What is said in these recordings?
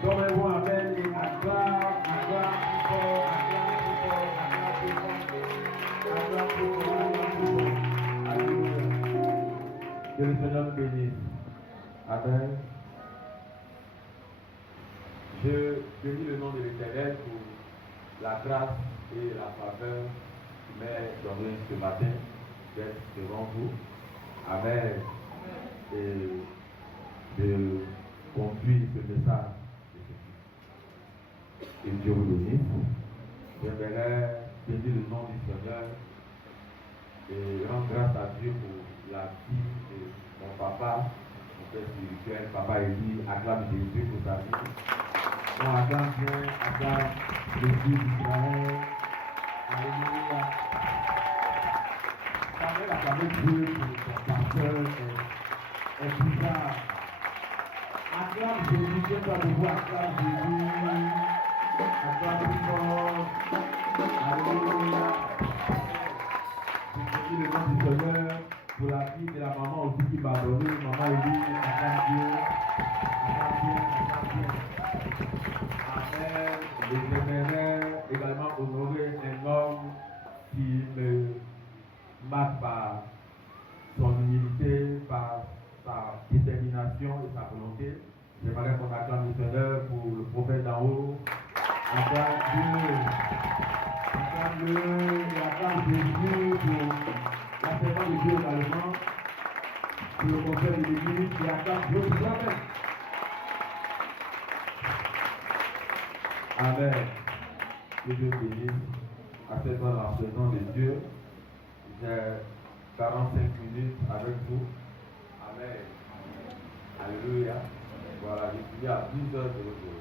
Comme un bon amen et acclame plus fort. Alléluia. Que le Seigneur nous bénisse. Amen. Je bénis le nom de l'Éternel pour la grâce et la faveur qui m'est donnée ce matin d'être devant vous. Amen. Et de conduire ce message. Que Dieu vous bénisse. J'aimerais bénir le nom du Seigneur et rendre grâce à Dieu pour la vie de mon papa, mon père spirituel, papa Élie. Acclame Jésus pour sa vie. On acclame bien, acclame le Dieu d'Israël. Alléluia. Samuel a parlé Dieu pour son pasteur est bizarre. Acclame Jésus, Dieu doit vous acclame Jésus. Acclame plus fort. Alléluia. Je bénis le nom du Seigneur pour la vie de la maman aussi qui m'a donné. Maman Élie, acclame Dieu. Acclame Dieu, acclame Dieu. Amen. Et j'aimerais également honorer un homme qui me marque par son humilité, par sa détermination et sa volonté. J'aimerais qu'on acclame le Seigneur pour le prophète d'en haut. Acclame Dieu. Acclame-le et acclame Jésus pour la servante de Dieu également. Pour le conseil de l'Église qui acclame Dieu pour jamais. Amen. Que Dieu bénisse à cette heure en présence de Dieu. J'ai 45 minutes avec vous. Amen. Alléluia. Voilà, j'ai fini à 10 heures de repos.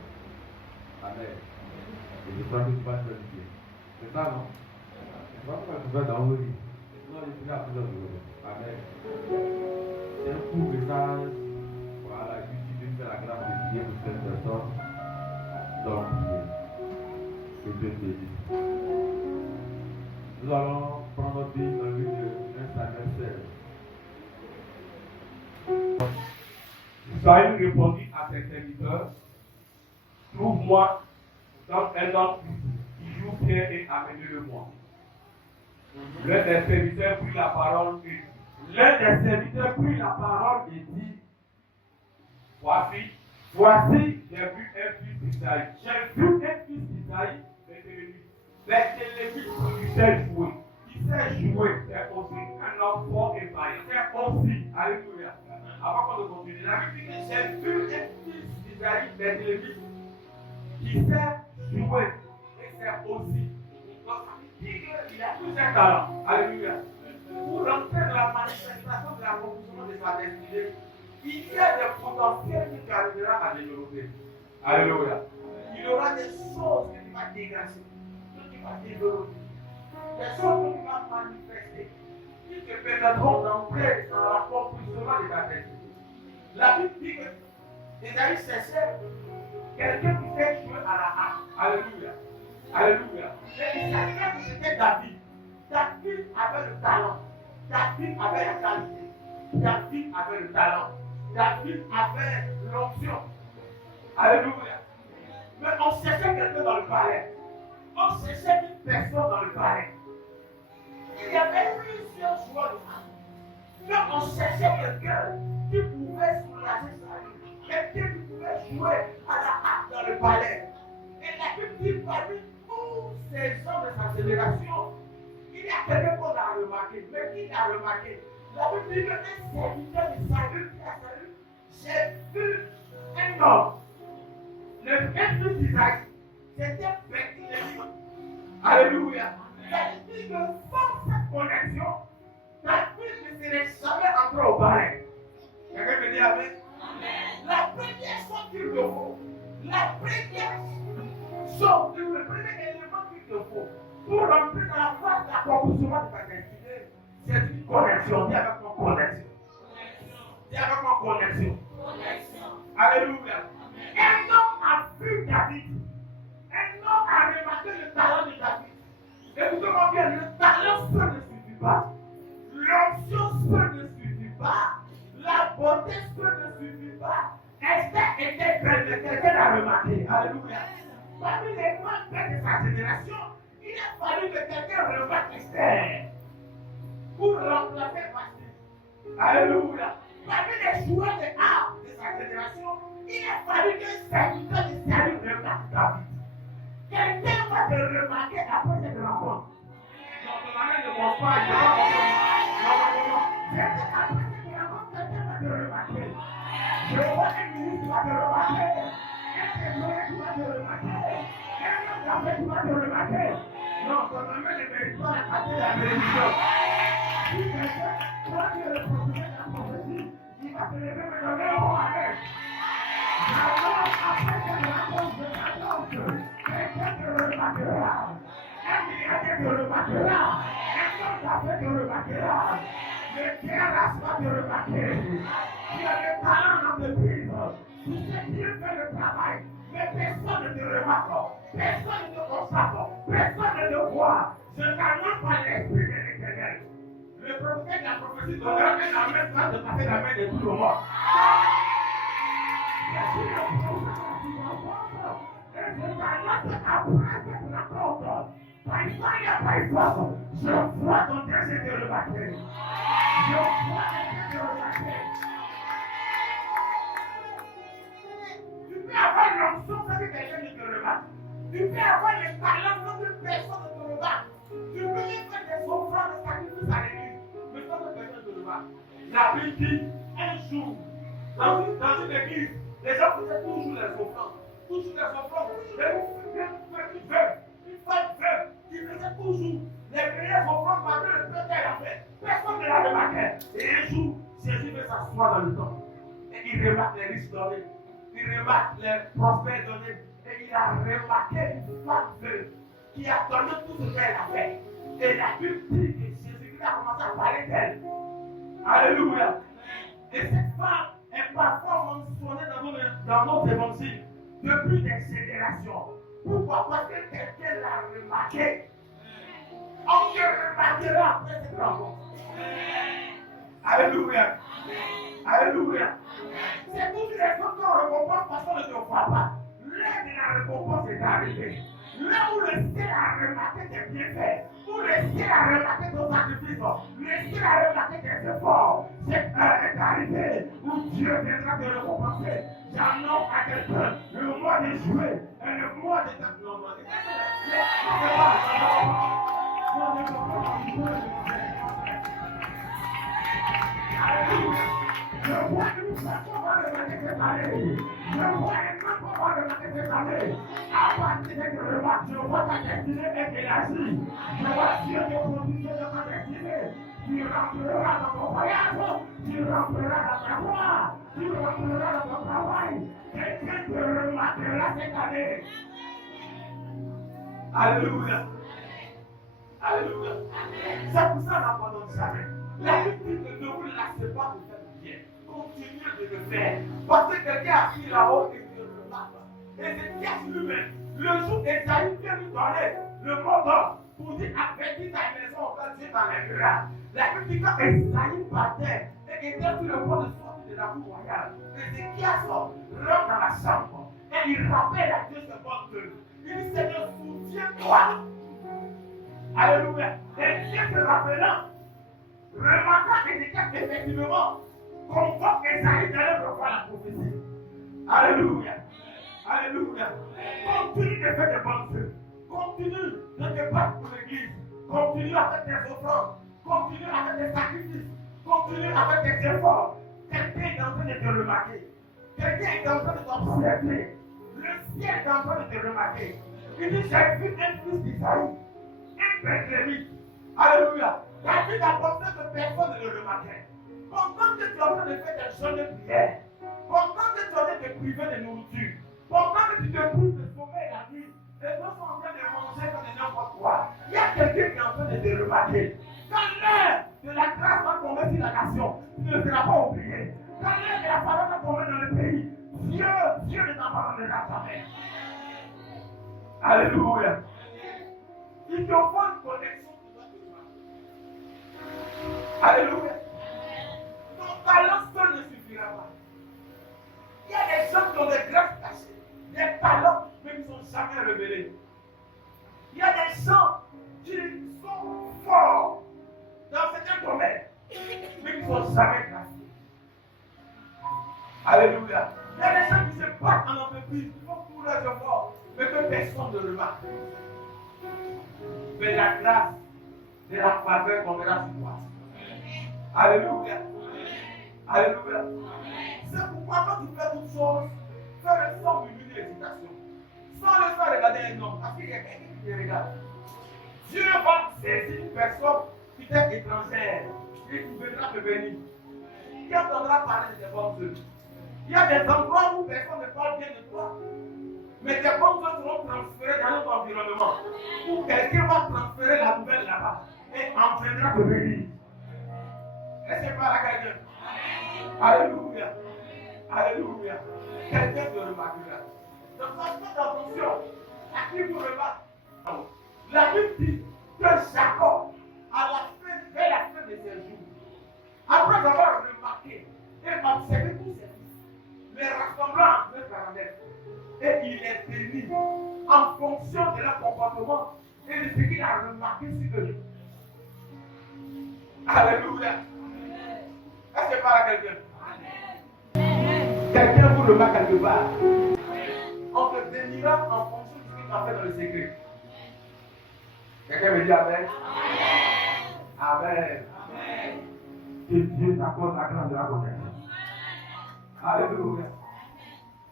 Amen. Et je crois que tu vas faire Dieu. C'est ça, non? Je crois que tu vas dans le lit. Non, j'ai fini à 10 heures de repos. Amen. C'est un court message. Voilà, je vais faire la grâce de prier pour cette personne. Donc, que Dieu bénisse. Nous allons prendre notre Bible dans le livre de 1 Samuel 16. Saül répondit à ses serviteurs, trouve-moi dans un homme qui joue bien et amenez-le-moi. L'un des serviteurs prit la parole et dit, voici, j'ai vu un fils d'Isaïe. J'ai vu un fils d'Isaïe, les télévisions qui sait jouer. Qui sait jouer, c'est aussi un homme fort et vaillant. C'est aussi, alléluia. Avant qu'on ne continue, la Bible dit, j'ai vu un fils d'Isaïe, les télévisions qui sait jouer. Et c'est aussi. Donc ça veut dire qu'il a tous ses talents. Alléluia. Pour rentrer dans la manifestation de l'accomplissement de sa destinée, il y a des potentiels qui arrivera à développer. Alléluia. Il y aura des choses qu'il va dégager, qu'il va développer, des choses qu'il va manifester, qui te permettront d'entrer dans l'accomplissement de ta destinée. La Bible dit que Isaïe cherchait quelqu'un qui sait jouer à la harpe. Alléluia. Alléluia. Et il savait que c'était David. David avait le talent. David avait la qualité. David avait le talent. David avait l'onction. Alléluia. Mais on cherchait quelqu'un dans le palais. On cherchait une personne dans le palais. Il y avait plusieurs joueurs de harpe. Mais on cherchait quelqu'un qui pouvait soulager sa vie. Quelqu'un qui pouvait jouer à la harpe dans le palais. Et la Bible dit parmi tous ces gens de sa génération, il y a quelqu'un qu'on a remarqué. Mais qui l'a remarqué? La Bible dit que un serviteur de Saül qui a salué, j'ai vu un homme. Le fils d'Isaac, c'était Bethléem. Alléluia. Ça veut dire que sans cette connexion, David ne serait jamais entré au palais. Quelqu'un me dit Amen? La première chose qu'il te faut, la première chose, le premier élément qu'il te faut pour rentrer dans la phase d'accomplissement de ta destinée, c'est une connexion. Dis avec mon connexion. Dis avec mon connexion. Alléluia. Un homme a vu David. Un homme a remarqué le talent de David. Écoutez-moi bien, le talent seul ne suffit pas. L'onction seule ne suffit pas. La beauté seule ne suffit pas. Esther était belle, mais quelqu'un l'a remarqué. Alléluia. Parmi les grands pères de sa génération, il a fallu que quelqu'un remarque Esther pour remplacer Vashti. Alléluia. Parmi les joueurs de art de sa génération, il a fallu qu'un serviteur de salut remarque David. Quelqu'un va te remarquer après cette rencontre. Donc, ton ami ne pense pas, il va non. C'est après cette rencontre, quelqu'un va te remarquer. Je vois un ministre qui va te remarquer. Un témoin qui va te remarquer. Un homme d'affaires qui va te remarquer. Non, ton ami ne mérite pas d'attraper la bénédiction. Si quelqu'un, toi qui es le prophète de la prophétie, il va te lever me donner un mot avec. Alors, après cette rencontre de rencontre, quelqu'un te remarquera. Un milliardaire te remarquera. Un homme d'affaires te remarquera. Le terrasse va te remarquer. Tu as le talent dans le prise. Tu sais bien faire le travail. Mais personne ne te remarque. Personne ne te constate. Personne ne te voit. Je t'annonce par l'esprit de l'Éternel. Le prophète de la prophétie donnera un même temps de passer la main de tout le monde. Et je t'annonce après cette rencontre. By fire, by force, je vois ton désir de remarquer. Je vois ton désir de remarquer. Tu peux avoir l'onction sans que quelqu'un ne te remarque. Tu peux avoir le talent sans que personne ne te remarque. Tu peux même faire des offrandes de sacrifice à l'église, mais sans que personne ne te remarque. La Bible dit, un jour, dans une église, les gens faisaient toujours les offrandes. Toujours les offrandes. Mais vous faites une veuve, une femme veuve, qui faisait toujours les meilleures offrandes malgré le peu qu'elle a fait. Personne ne la remarquait. Et un jour, Jésus veut s'asseoir dans le temple. Et il remarque les riches donnés. Il remarque les prospères donnés. Et il a remarqué une femme veuve qui a donné tout ce qu'elle a fait. Et la Bible dit que Jésus a commencé à parler d'elle. Alléluia. Et cette femme est parfois mentionnée dans notre évangile depuis des générations. Pourquoi? Parce que quelqu'un l'a remarqué. On te remarquera après cette rencontre. Alléluia. Alléluia. C'est pour une raison qu'on récompense parce qu'on ne te voit pas. L'heure de la récompense est arrivée. Là où le ciel a remarqué tes bienfaits, où le ciel a remarqué ton sacrifice, le ciel a remarqué tes efforts, cette heure est arrivée où Dieu viendra te récompenser. J'annonce à quelqu'un, le mois de juillet est le mois de ta gloire. Je vois une personne va remarquer cette année. Je vois un homme va remarquer cette année. À partir de cette remarque, je vois ta destinée est élargie. Je vois Dieu te conduire dans ta destinée. Tu rentreras dans ton voyage. Tu rentreras dans ta voie. Tu rentreras dans ton travail. Quelqu'un te remarquera cette année. Alléluia. Alléluia. C'est pour ça qu'on n'abandonne jamais. La Bible dit que ne vous lassez pas de faire du bien. Continuez de le faire. Parce que quelqu'un a pris là-haut et il le remarque. Et c'est Dieu lui-même. Le jour d'Esaïe vient lui donner le mot d'ordre pour dire avertis ta maison quand Dieu t'enlèvera. La Bible dit quand Esaïe partait et était sur le point de sortir de la cour royale, Ézéchias rentre dans la chambre et il rappelle à Dieu ce bon Dieu. Il dit Seigneur, souviens-toi. Alléluia. Et Dieu se rappelant, remarquant qu'Ézéchias effectivement convoque Esaïe d'aller revoir la prophétie. Alléluia. Alléluia. Continue de faire des bonnes œuvres. Continue de te battre pour l'église. Continue avec tes offrandes. Continue avec tes sacrifices. Continue avec tes efforts. Quelqu'un est en train de te remarquer. Quelqu'un est en train de t'observer. Le ciel est en train de te remarquer. Il dit, j'ai vu un fils d'Isaïe, un Bethlémite. Alléluia. David a pensé que personne ne le remarquait. Pendant que tu es en train de faire des jeûnes de prière, pendant que tu es en train de te priver de nourriture, pendant que tu te prives de sommeil la nuit, les gens sont en train de manger comme des n'importe quoi. Il y a quelqu'un qui est en train de te remarquer. Quand l'heure de la grâce va tomber sur la nation, tu ne seras pas oublié. Quand l'heure de la parole va tomber dans le pays, Dieu ne t'abandonnera jamais. Alléluia. Il te faut une connexion qui doit te voir. Alléluia. Ton talent seul ne suffira pas. Il y a des gens qui ont des grâces cachées, des talents, mais qui ne sont jamais révélés. Il y a des gens qui sont forts dans certains domaines, mais qui ne sont jamais graciés. Alléluia. Il y a des gens qui se battent en entreprise, qui font tous leurs efforts, mais que personne ne remarque. Mais la grâce de la faveur tombera sur toi. Alléluia. Alléluia. C'est pourquoi quand tu fais toutes choses, fais-le sans murmure d'hésitation. Sans le faire regarder un homme, parce qu'il y a quelqu'un qui te regarde. Dieu va saisir une personne qui est étrangère et qui viendra te bénir. Qui entendra parler de tes bonnes œuvres. Il y a des endroits où personne ne parle bien de toi. Mais tes bonnes œuvres seront transférées dans notre environnement. Où quelqu'un va transférer la nouvelle là-bas et en viendra te bénir. Laissez pas la quelqu'un. Alléluia. Alléluia. Quelqu'un te remarquera. Donc, faites attention à qui vous remarque. La Bible dit que Jacob, vers la fin de ses jours, après avoir remarqué et observé tous ses fils, les rassemblant en deux paramètres, et il est béni en fonction de leur comportement et de ce qu'il a remarqué sur eux. Alléluia. Est-ce que par quelqu'un? Quelqu'un vous remarque quelque part. On te bénira en fonction de ce que tu as fait dans le secret. Quelqu'un me dit Amen. Amen. Amen. Que Dieu t'accorde la grâce de la reconnaissance. Alléluia.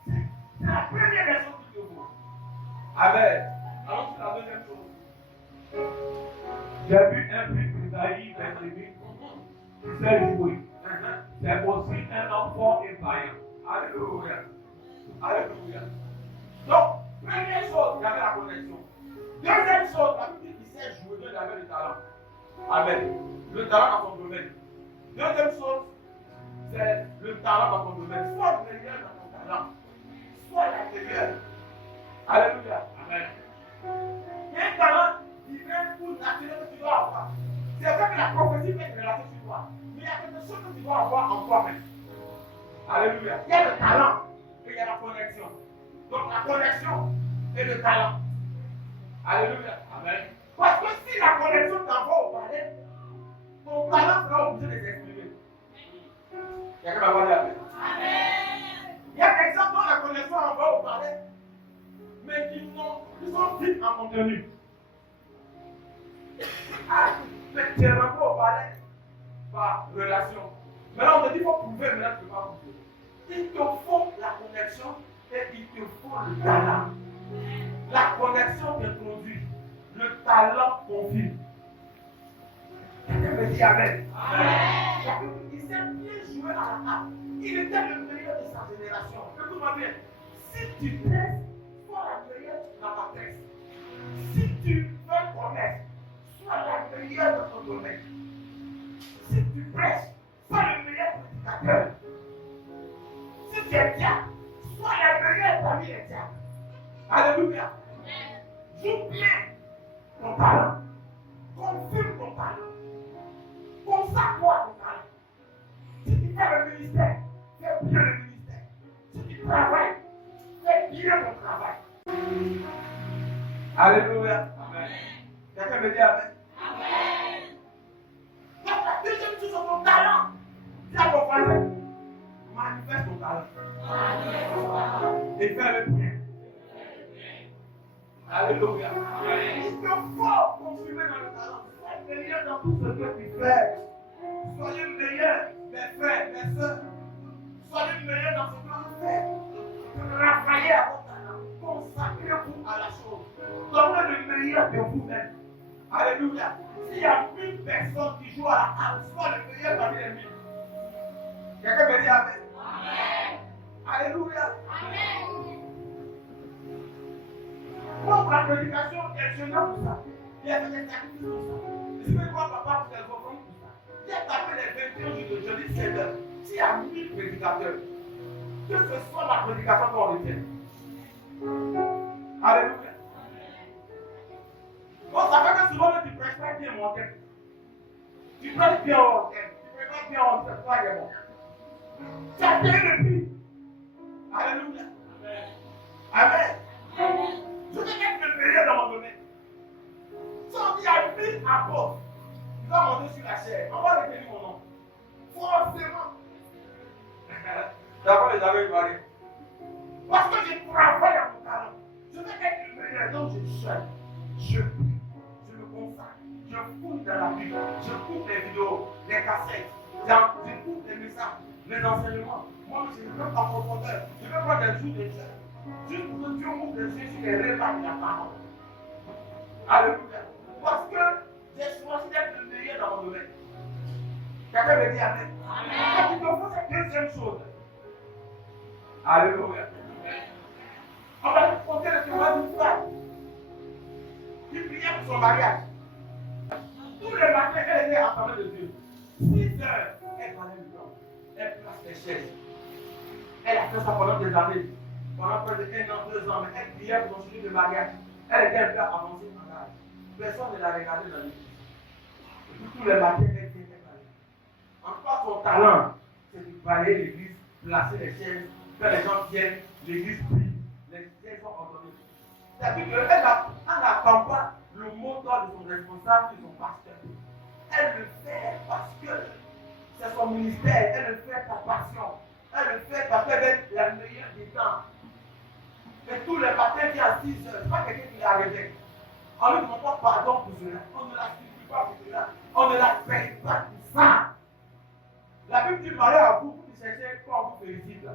C'est la première des choses qu'il te faut. Amen. Alors, c'est la deuxième chose. J'ai vu un film d'Isaïe 28 qui s'est joué. C'est aussi un enfant et vaillant. Alléluia. Alléluia. Donc, première chose, il y avait la connexion. Deuxième chose, la Bible dit qu'il sait jouer, il avait le talent. Amen. Le talent dans son domaine. Deuxième chose, c'est le talent dans ton domaine. Sois le meilleur dans ton talent. Sois la meilleure. Alléluia. Amen. Il y a un talent divin ou naturel que tu dois avoir. C'est vrai que la prophétie fait une relation sur toi. Mais il y a quelque chose que tu dois avoir en toi-même. Alléluia. Il y a le talent et il y a la connexion. Donc la connexion et le talent. Alléluia. Amen. Parce que si la connexion t'envoie au palais, ton talent sera obligé de s'exprimer. Quelqu'un va parler avec. Amen. Il y a des gens dont la connexion envoie au palais, mais qui sont vite en contenu. Mais tu es rentré au palais par relation. Maintenant, on te dit qu'il faut prouver, mais là, tu ne peux pas prouver. Il te faut la connexion et il te faut le talent. La connexion t'introduit, le talent confirme. Quelqu'un me dit Amen. Amen. Il s'est bien joué à la harpe. Il était le meilleur de sa génération. Écoute-moi bien. Si tu presses, sois la meilleure dans ta presse. Si tu veux connaître, sois la meilleure dans ton domaine. Si tu presses, sois le meilleur prédicateur. Si tu es diable, sois la meilleure parmi les diables. Alléluia. Joue bien ton talent. Confirme ton talent. Consacre-toi ton talent. Si tu fais le ministère, fais bien le ministère. Si tu travailles, fais bien ton travail. Alléluia. Amen. Quelqu'un me dit Amen. Amen. Donc la deuxième chose, c'est ton talent. Dis à ton frère, manifeste ton talent. Et fais-le bien. Alléluia. Il te faut confirmer dans le talent. Soyez meilleur dans tout ce que tu fais. Soyez meilleur, mes frères, mes soeurs. Soyez meilleur dans ce que vous faites. Travaillez à votre talent. Consacrez-vous à la chose. Donnez le meilleur de vous-même. Alléluia. S'il y a 1000 personnes qui jouent à la harpe, sois le meilleur parmi les 1000. Quelqu'un me dit Amen. Amen. Alléluia. Amen. Pour la prédication, elle se nomme pour ça. Il y a des sacrifices pour ça. Je ne sais pas papa pour qu'elles offrent pour ça. Il y a tapé les 21 jours de jeudi 7 heures. S'il y a 1000 prédicateurs, que ce soit la prédication qu'on retient. Alléluia. Bon, ça fait que souvent tu ne prêches pas bien mon thème. Tu prêches bien mon thème. Tu ne prêches pas bien mon thème. Toi, il est bon. Tu as bien le prix. Alléluia. Amen. Amen. suis seul. Je prie, je me consacre, je fouille dans la Bible, je coupe les vidéos, les cassettes, j'écoute les messages, les enseignements. Moi, je ne veux pas en profondeur. Je veux prendre des jours de Dieu. Juste pour que Dieu ouvre les yeux sur les repas de la parole. Alléluia. Parce que j'ai choisi d'être le meilleur dans mon domaine. Quelqu'un me dit Amen. Quand il me faut cette deuxième chose. Alléluia. On va te compter le témoin d'une femme qui priait pour son mariage. Tous les matins, elle était à la parole de Dieu. 6 heures, elle prenait le temps. Elle place les chaises. Elle a fait ça pendant des années. Pendant près de 1 an, 2 ans, mais elle priait pour son sujet de mariage. Elle était un peu avancée en âge. Personne ne l'a regardé dans l'église. Et puis tous les matins, elle vient parler. En tout cas, son talent, c'est de balayer l'église, placer les chaises, quand les gens viennent, l'église prie, les chaises sont ordonnées. C'est-à-dire qu'elle n'attend pas le mot d'ordre de son responsable et de son pasteur. Elle le fait parce que c'est son ministère, elle le fait par passion. Elle le fait parce qu'elle est la meilleure des temps. Et tous les matins, vient à 6 heures, c'est pas quelqu'un qui l'a arrêté. On ne lui demande pas pardon pour cela, on ne la suffit pas pour cela, on ne la paye pas pour ça. La Bible dit malheur à vous, vous qui cherchez quand on vous félicite.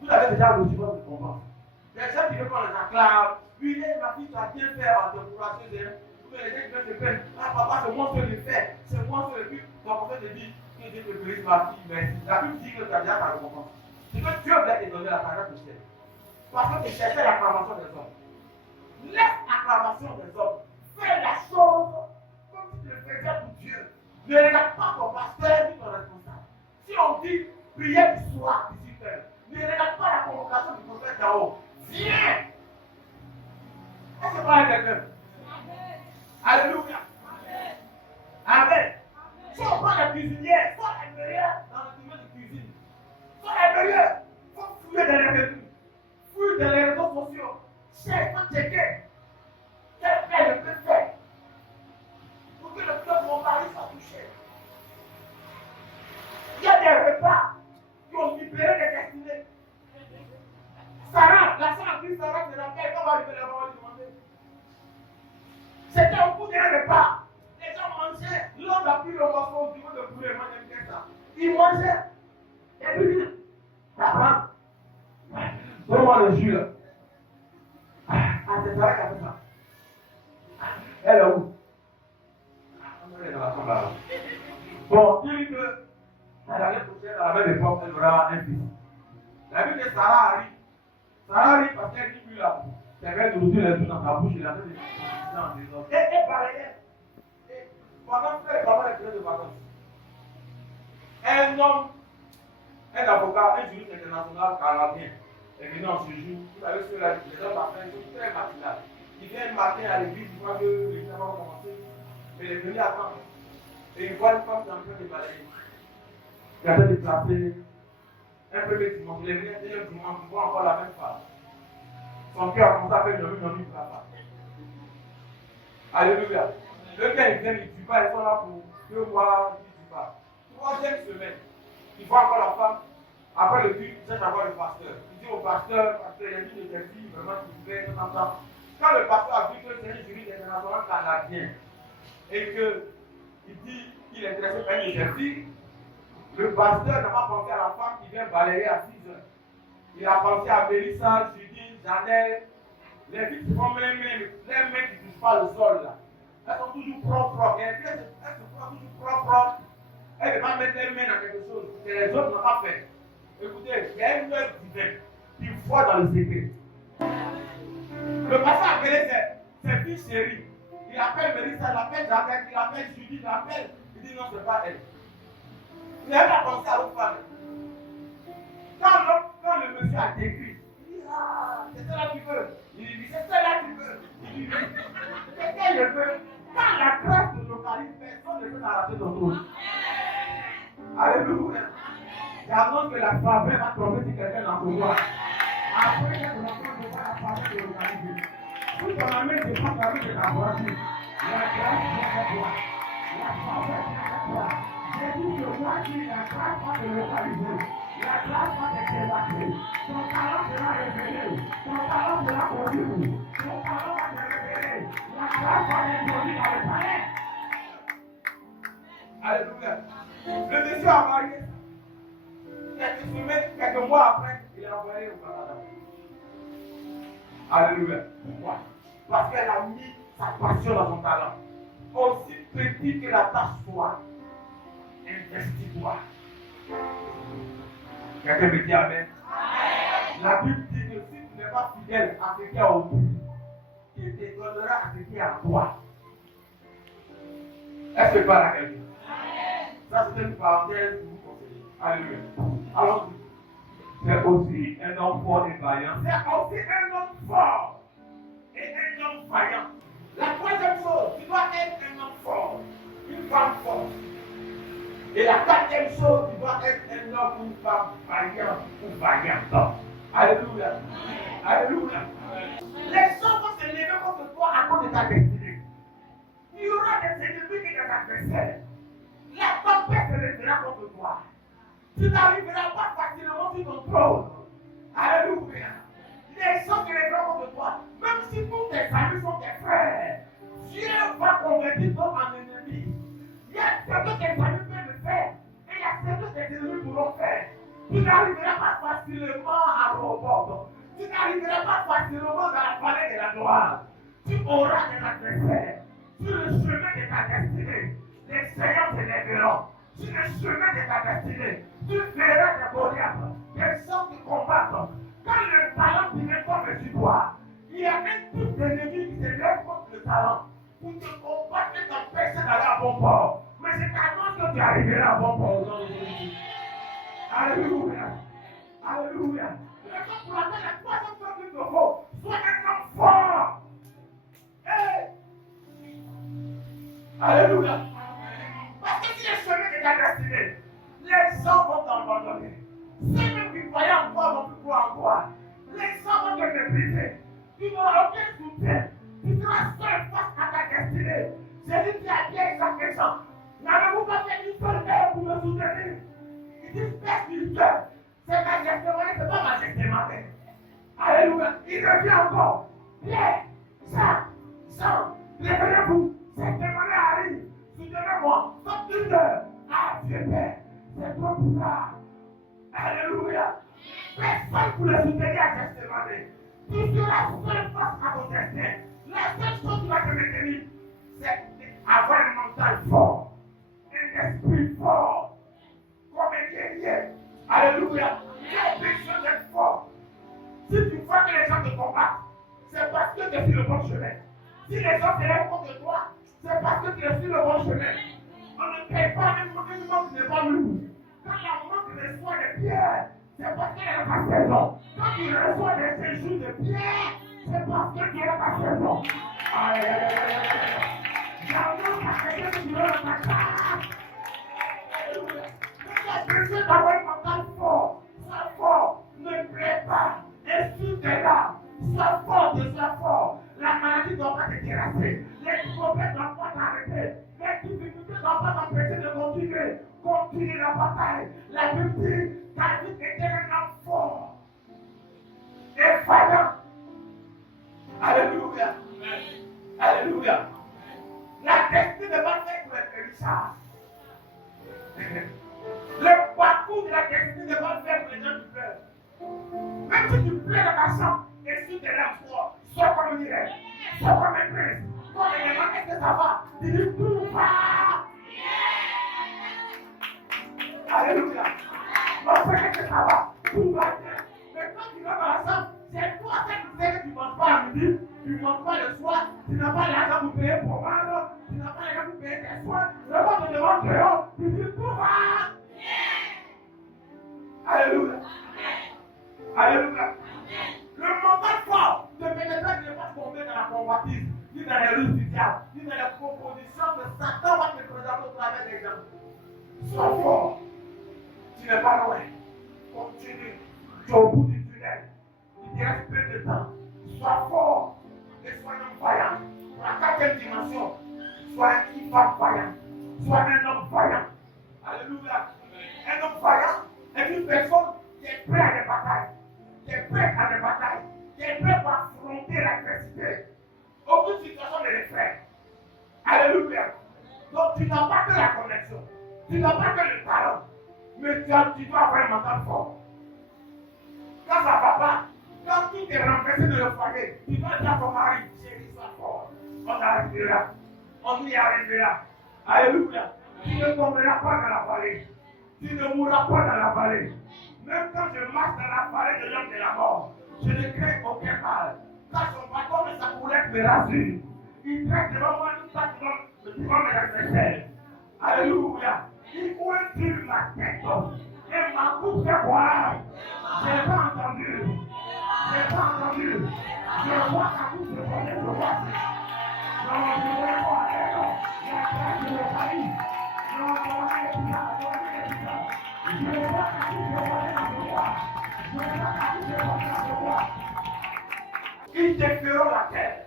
Vous avez déjà reçu votre récompense. Les gens qui veulent qu'on les acclame, oui, ma fille, tu as bien fait en te courageuse. Ou bien les gens qui veulent te plaindre, ah papa, c'est moi qui le fais, c'est moi qui le fais. Ton prophète te dit que Dieu te bénisse ma fille, merci. La Bible dit que tu as déjà ta récompense. C'est que Dieu voulait te donner la parole de ciel. Parce que tu cherchais l'acclamation des hommes. Laisse l'acclamation des hommes. Fais la chose comme si tu le faisais pour Dieu. Ne regarde pas ton pasteur ni ton responsable. Si on dit prière du soir, 18h, ne regarde pas la convocation du prophète d'en haut. Viens! Est-ce que pas quelqu'un? Alléluia! Amen! Si on prend la cuisinière, sois la meilleure dans le domaine de cuisine. Sois la meilleure. Il faut fouiller dans les revenus. Fouille dans les réseaux sociaux. Cherche, faut checker. Quel peut faire pour que le peuple de mon mari soit touché. Il y a des repas qui ont libéré les destinées. Sarah, la sœur Christ, Sarah, c'est la paix. Quand on va arriver là-bas, on va lui demander. C'était au bout d'un repas. Les gens mangeaient. L'homme a pris le morceau du niveau de poulet, moi j'aime bien ça. Ils mangeaient. Et puis, ça va. Donne-moi le jus là. Ah, c'est Sarah qui a fait ça. Elle est où? Elle est dans la chambre là. Bon, il dit que à l'année prochaine, à la même époque, elle aura un fils. La vie de Sarah arrive. Sarah arrive parce qu'elle dit que là, c'est vrai de nourrir les deux dans sa bouche, il a fait des choses dans les autres. Et pareil, pendant les périodes de vacances, un homme, un avocat, un juriste international canadien, est venu en ce jour. Vous savez ce que les hommes après sont très matinales. Il vient le matin à l'église, il voit que l'église va commencer. Mais il est venu attendre. Et il voit une femme qui est en train de balayer. Il a fait déplacer un premier dimanche. Il est venu un deuxième dimanche, il voit encore la même femme. Son cœur a commencé à faire une pour la femme. Alléluia. Le gars, il vient, il ne tue pas, ils sont là pour 2 mois, il ne tue pas. 3e semaine, il voit encore la femme. Après le but, il cherche à voir le pasteur. Il dit au pasteur, parce qu'il y a une de ses filles, vraiment, qui voulait un enfant. Quand le pasteur a vu que c'est un juriste international canadien et qu'il dit qu'il est intéressé par une de ses filles, le pasteur n'a pas pensé à la femme qui vient balayer à 6 heures. Il a pensé à Mélissa, Judith, Janelle. Les filles qui font les mains qui ne touchent pas le sol là. Elles sont toujours propres. Elles se font toujours propres. Elles ne peuvent pas mettre les mains dans quelque chose que les autres n'ont pas fait. Écoutez, il y a une œuvre divine qui voit dans le secret. Le pasteur a appelé ses filles chéries. Il appelle Mélissa, il appelle Janelle, il appelle Judith, il appelle. Il dit non, ce n'est pas elle. Il n'a pas pensé à l'autre femme. Quand le monsieur a décrit, il dit ah, c'est celle-là que tu veux. Il dit c'est celle-là que tu veux. Il dit oui. C'est qu'elle le veut. Quand la grâce te localise, personne ne peut t'arracher ton tour. Alléluia. J'annonce que la faveur va tomber sur quelqu'un dans ton doigt. Après, quand on va la faveur te localiser. Si ton ami ne prend pas de ta voiture, la grâce vient à toi. La faveur vient à toi. J'ai dit que moi, la grâce va te localiser. La grâce va t'excéder. Ton talent sera révélé. Ton talent sera connu. Ton talent va te révéler. Alléluia. Pourquoi? Parce qu'elle a mis sa passion dans son talent. Aussi petit que la tâche soit, investis-toi. Quelqu'un me dit Amen. La Bible dit que si tu n'es pas fidèle à ce qui est autour, il te donnera à ce qui est à toi. Est-ce que tu parles à quelqu'un? Ça, c'est une parenthèse pour vous conseiller. Alléluia. Alors, c'est aussi un homme fort et vaillant. C'est aussi un homme fort et un homme vaillant. La troisième chose, tu dois être un homme fort, une femme forte. Et la quatrième chose, tu dois être un homme ou une femme vaillant ou vaillante. Alléluia. Alléluia. Les gens vont se lever contre toi à cause de ta destinée. Il y aura des ennemis et des adversaires. La tempête se lèvera contre toi. Tu n'arriveras pas facilement sur ton trône. Alléluia. Les gens se lèveront contre toi. Même si tous tes amis sont tes frères, Dieu va convertir ton en ennemi. Il y a ce que tes amis peuvent le faire. Et il y a ce que tes ennemis pourront faire. Tu n'arriveras pas facilement à Robot. Tu n'arriveras pas facilement dans la vallée de la gloire. Tu auras des adversaires. Sur le chemin de ta destinée, les Seigneurs se lèveront. Sur le chemin de ta destinée, tu verras des Goliaths, des gens qui combattent. Quand le talent vient comme sur toi, il y a un type d'ennemi qui se lève contre le talent pour te combattre et t'empêcher d'aller à bon port. Mais je t'annonce que tu arriveras à bon port aujourd'hui. Alléluia. Alléluia. Raison pour laquelle la troisième fois qu'il te faut, sois un homme fort. Hey. Alléluia. Parce que si le chemin de ta destinée, les gens vont t'abandonner. Ceux même qui croyaient en toi vont plus croire en toi. Les gens vont te mépriser. Tu n'auras aucun soutien. Tu seras seul face à ta destinée. Jésus dit à Pierre et Jacques et Jean, n'avez-vous pas fait une seule heure pour me soutenir? Il dit, Père spirituel, c'est ma gestionnaire, c'est pas ma gestionnaire. Alléluia. Il revient encore. Pierre, Jacques, Jean, lèvez-vous. Cette témoignage arrive. Soutenez-moi. Faites une heure. Ah, Dieu Père, c'est trop pour ça. Alléluia. Personne pour le soutenir à cette témoignage. Tu seras seul face à ton destin. La seule chose qui va te maintenir, c'est avoir un mental fort, un esprit fort, comme un guerrier. Alléluia. Tu as besoin d'être fort. Si tu vois que les gens te combattent, c'est parce que tu es sur le bon chemin. Si les gens se lèvent contre toi, c'est parce que tu es sur le bon chemin. On ne paye pas un monument qui n'est pas lourd. Quand la montre reçoit des pierres, c'est parce qu'elle est à ta saison. Quand tu reçois des séjours de pierres, c'est parce que tu es à ta saison. Aïe, aïe, aïe, aïe. J'annonce à quelqu'un que tu es à ta place. Tu as besoin d'avoir un mental fort. Sois fort. Ne plaît pas. Insulte là. Sois fort, sois fort. La maladie ne doit pas te terrasser. Les problèmes ne doivent pas t'arrêter. Les difficultés ne doivent pas t'empêcher de continuer. Continue la bataille. La Bible dit, David était un homme fort et vaillant. Alléluia. Alléluia. La destinée n'est pas faite pour être Richard. Le parcours de la destinée n'est pas fait pour les gens qui pleurent. Même si tu pleures dans ta chambre, et si tu es là, sois comme un irène, sois comme un prince. Quand les gens est-ce que ça va? Tu dis tout va. Alléluia. Mon frère, est-ce que ça va? Tout va bien. Mais quand tu vas dans la chambre, c'est toi qui sais que tu ne manges pas à midi, tu ne manges pas le soir, tu n'as pas l'argent pour payer pour vendre, tu n'as pas l'argent pour payer tes soins. Le monde te demande dehors, tu dis tout va. Alléluia. Alléluia. Le mental fort ne permettra de ne pas tomber dans la convoitise, ni dans les ruses du diable, ni dans les propositions de Satan va te présenter au travers des gens. Sois fort. Tu n'es pas loin. Continue. Tu es au bout du tunnel. Il te reste peu de temps. Sois fort. Et sois un homme vaillant. Pour la quatrième dimension, sois une femme vaillante. Sois un homme vaillant. Alléluia. Un homme vaillant est une personne qui est prête à des batailles. Qui est prête à des batailles. Qui est prête pour affronter l'adversité. Aucune situation ne l'effraie. Alléluia. Donc tu n'as pas que la connexion. Tu n'as pas que le talent. Mais tu dois avoir un mental fort. Quand ça ne va pas, quand tout est renversé dans le foyer, dois dire à ton mari, chérie, sois fort. On arrivera. On y arrivera. Alléluia. Tu ne tomberas pas dans la vallée. Tu ne mourras pas dans la vallée. Même quand je marche dans la vallée de l'homme de la mort, je ne crains aucun mal. Quand son bâton et sa coulette me rassurent, il traite devant moi une tâche devant mes adversaires. Alléluia. Il pointe ma tête et ma coupe fait voir. Je n'ai pas entendu. Je n'ai pas entendu. Je vois sa coupe se porter sur moi. Non, je ne vais pas aller. La grâce de mon famille. Non, je vais aller plus tard. Je ne vois sa coupe se porter sur moi. Je ne vois sa coupe se porter sur moi. Ils te feront la terre,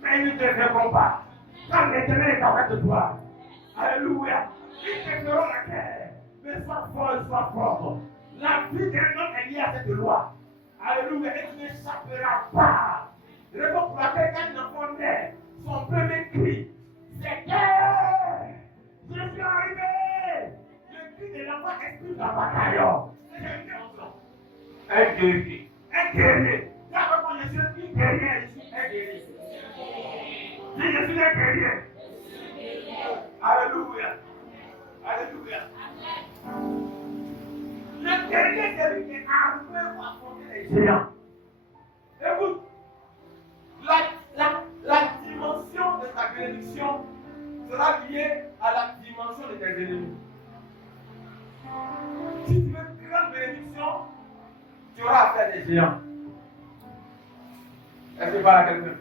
mais ils ne te verront pas. Quand l'Éternel est avec toi, alléluia, ils te feront la terre, mais sois fort. La vie d'un homme est liée à cette loi. Alléluia, et tu n'échapperas pas. Raison pour laquelle quand un enfant naît, son premier cri, c'est guerre. Je suis arrivé. Le cri de l'enfant exprime la bataille. C'est un guerrier. Un guerrier. Quand je suis un guerrier, je suis un guerrier. Si je suis un guerrier. Alléluia. Alléluia. Le guerrier, c'est lui qui est armé pour affronter les géants. Écoute, la dimension de ta bénédiction sera liée à la dimension de tes ennemis. Si tu veux une grande bénédiction, tu auras affaire des géants. Est-ce que parle à quelqu'un?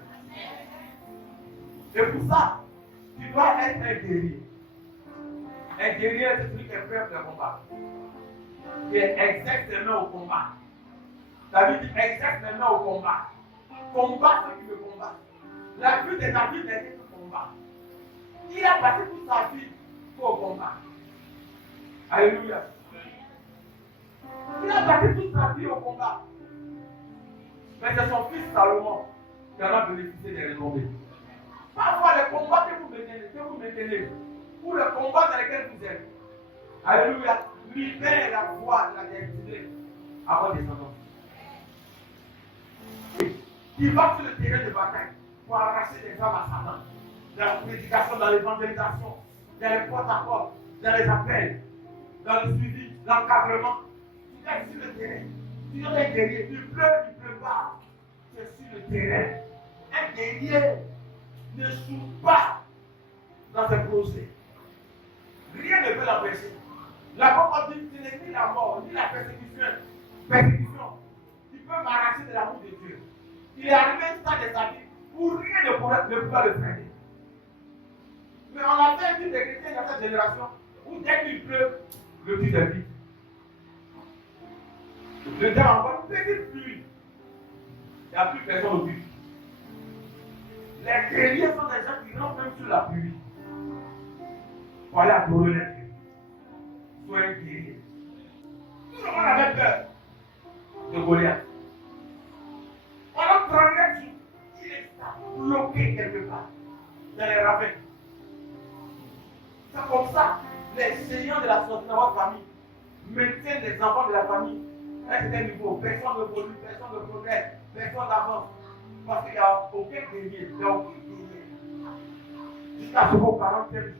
C'est pour ça, tu dois être un guerrier. Un guerrier, c'est celui qui est prêt pour le combat. Qui exerce ses mains au combat. David dit exerce ses mains au combat. Combat ceux qui me combattent. La vie de David n'est que combat. Il a passé toute sa vie pour combat. Alléluia. Il a passé toute sa vie au combat. Mais c'est son fils Salomon qui en a bénéficié des renommées. Parfois, les combats que vous maintenez, ou les combats dans lesquels vous êtes, alléluia, libère la voie de la destinée à vos descendants. Qui va sur le terrain de bataille pour arracher des femmes à Satan, dans la prédication, dans l'évangélisation, dans les porte-à-porte, dans les appels, dans le suivi, l'encadrement. Tu es sur le terrain. Tu es un guerrier. Il pleut pas. Tu es sur le terrain. Un guerrier ne souffre pas dans ses projets. Rien ne peut l'empêcher. La parole dit que ce n'est ni la mort, ni la persécution qui peut m'arracher de l'amour de Dieu. Il est arrivé un stade de sa vie où rien ne pourra le freiner. Mais on a fait une des chrétiens dans cette génération où dès qu'il pleut, le but est vide. Le temps envoie une petite pluie. Il n'y a plus personne au but. Les guerriers sont des gens qui rentrent même sur la pluie. Pour aller adorer les dieux. Sois un guerrier. Tout le monde avait peur de Goliath. Pendant 39 jours, il est bloqué quelque part dans les ravins. C'est comme ça, les géants de la sortie de votre famille maintiennent les enfants de la famille à un certain niveau. Personne ne produit, personne ne progresse, personne n'avance. Parce qu'il n'y a aucun guerrier, il n'y a aucun guerrier. Jusqu'à ce vos parents tiennent.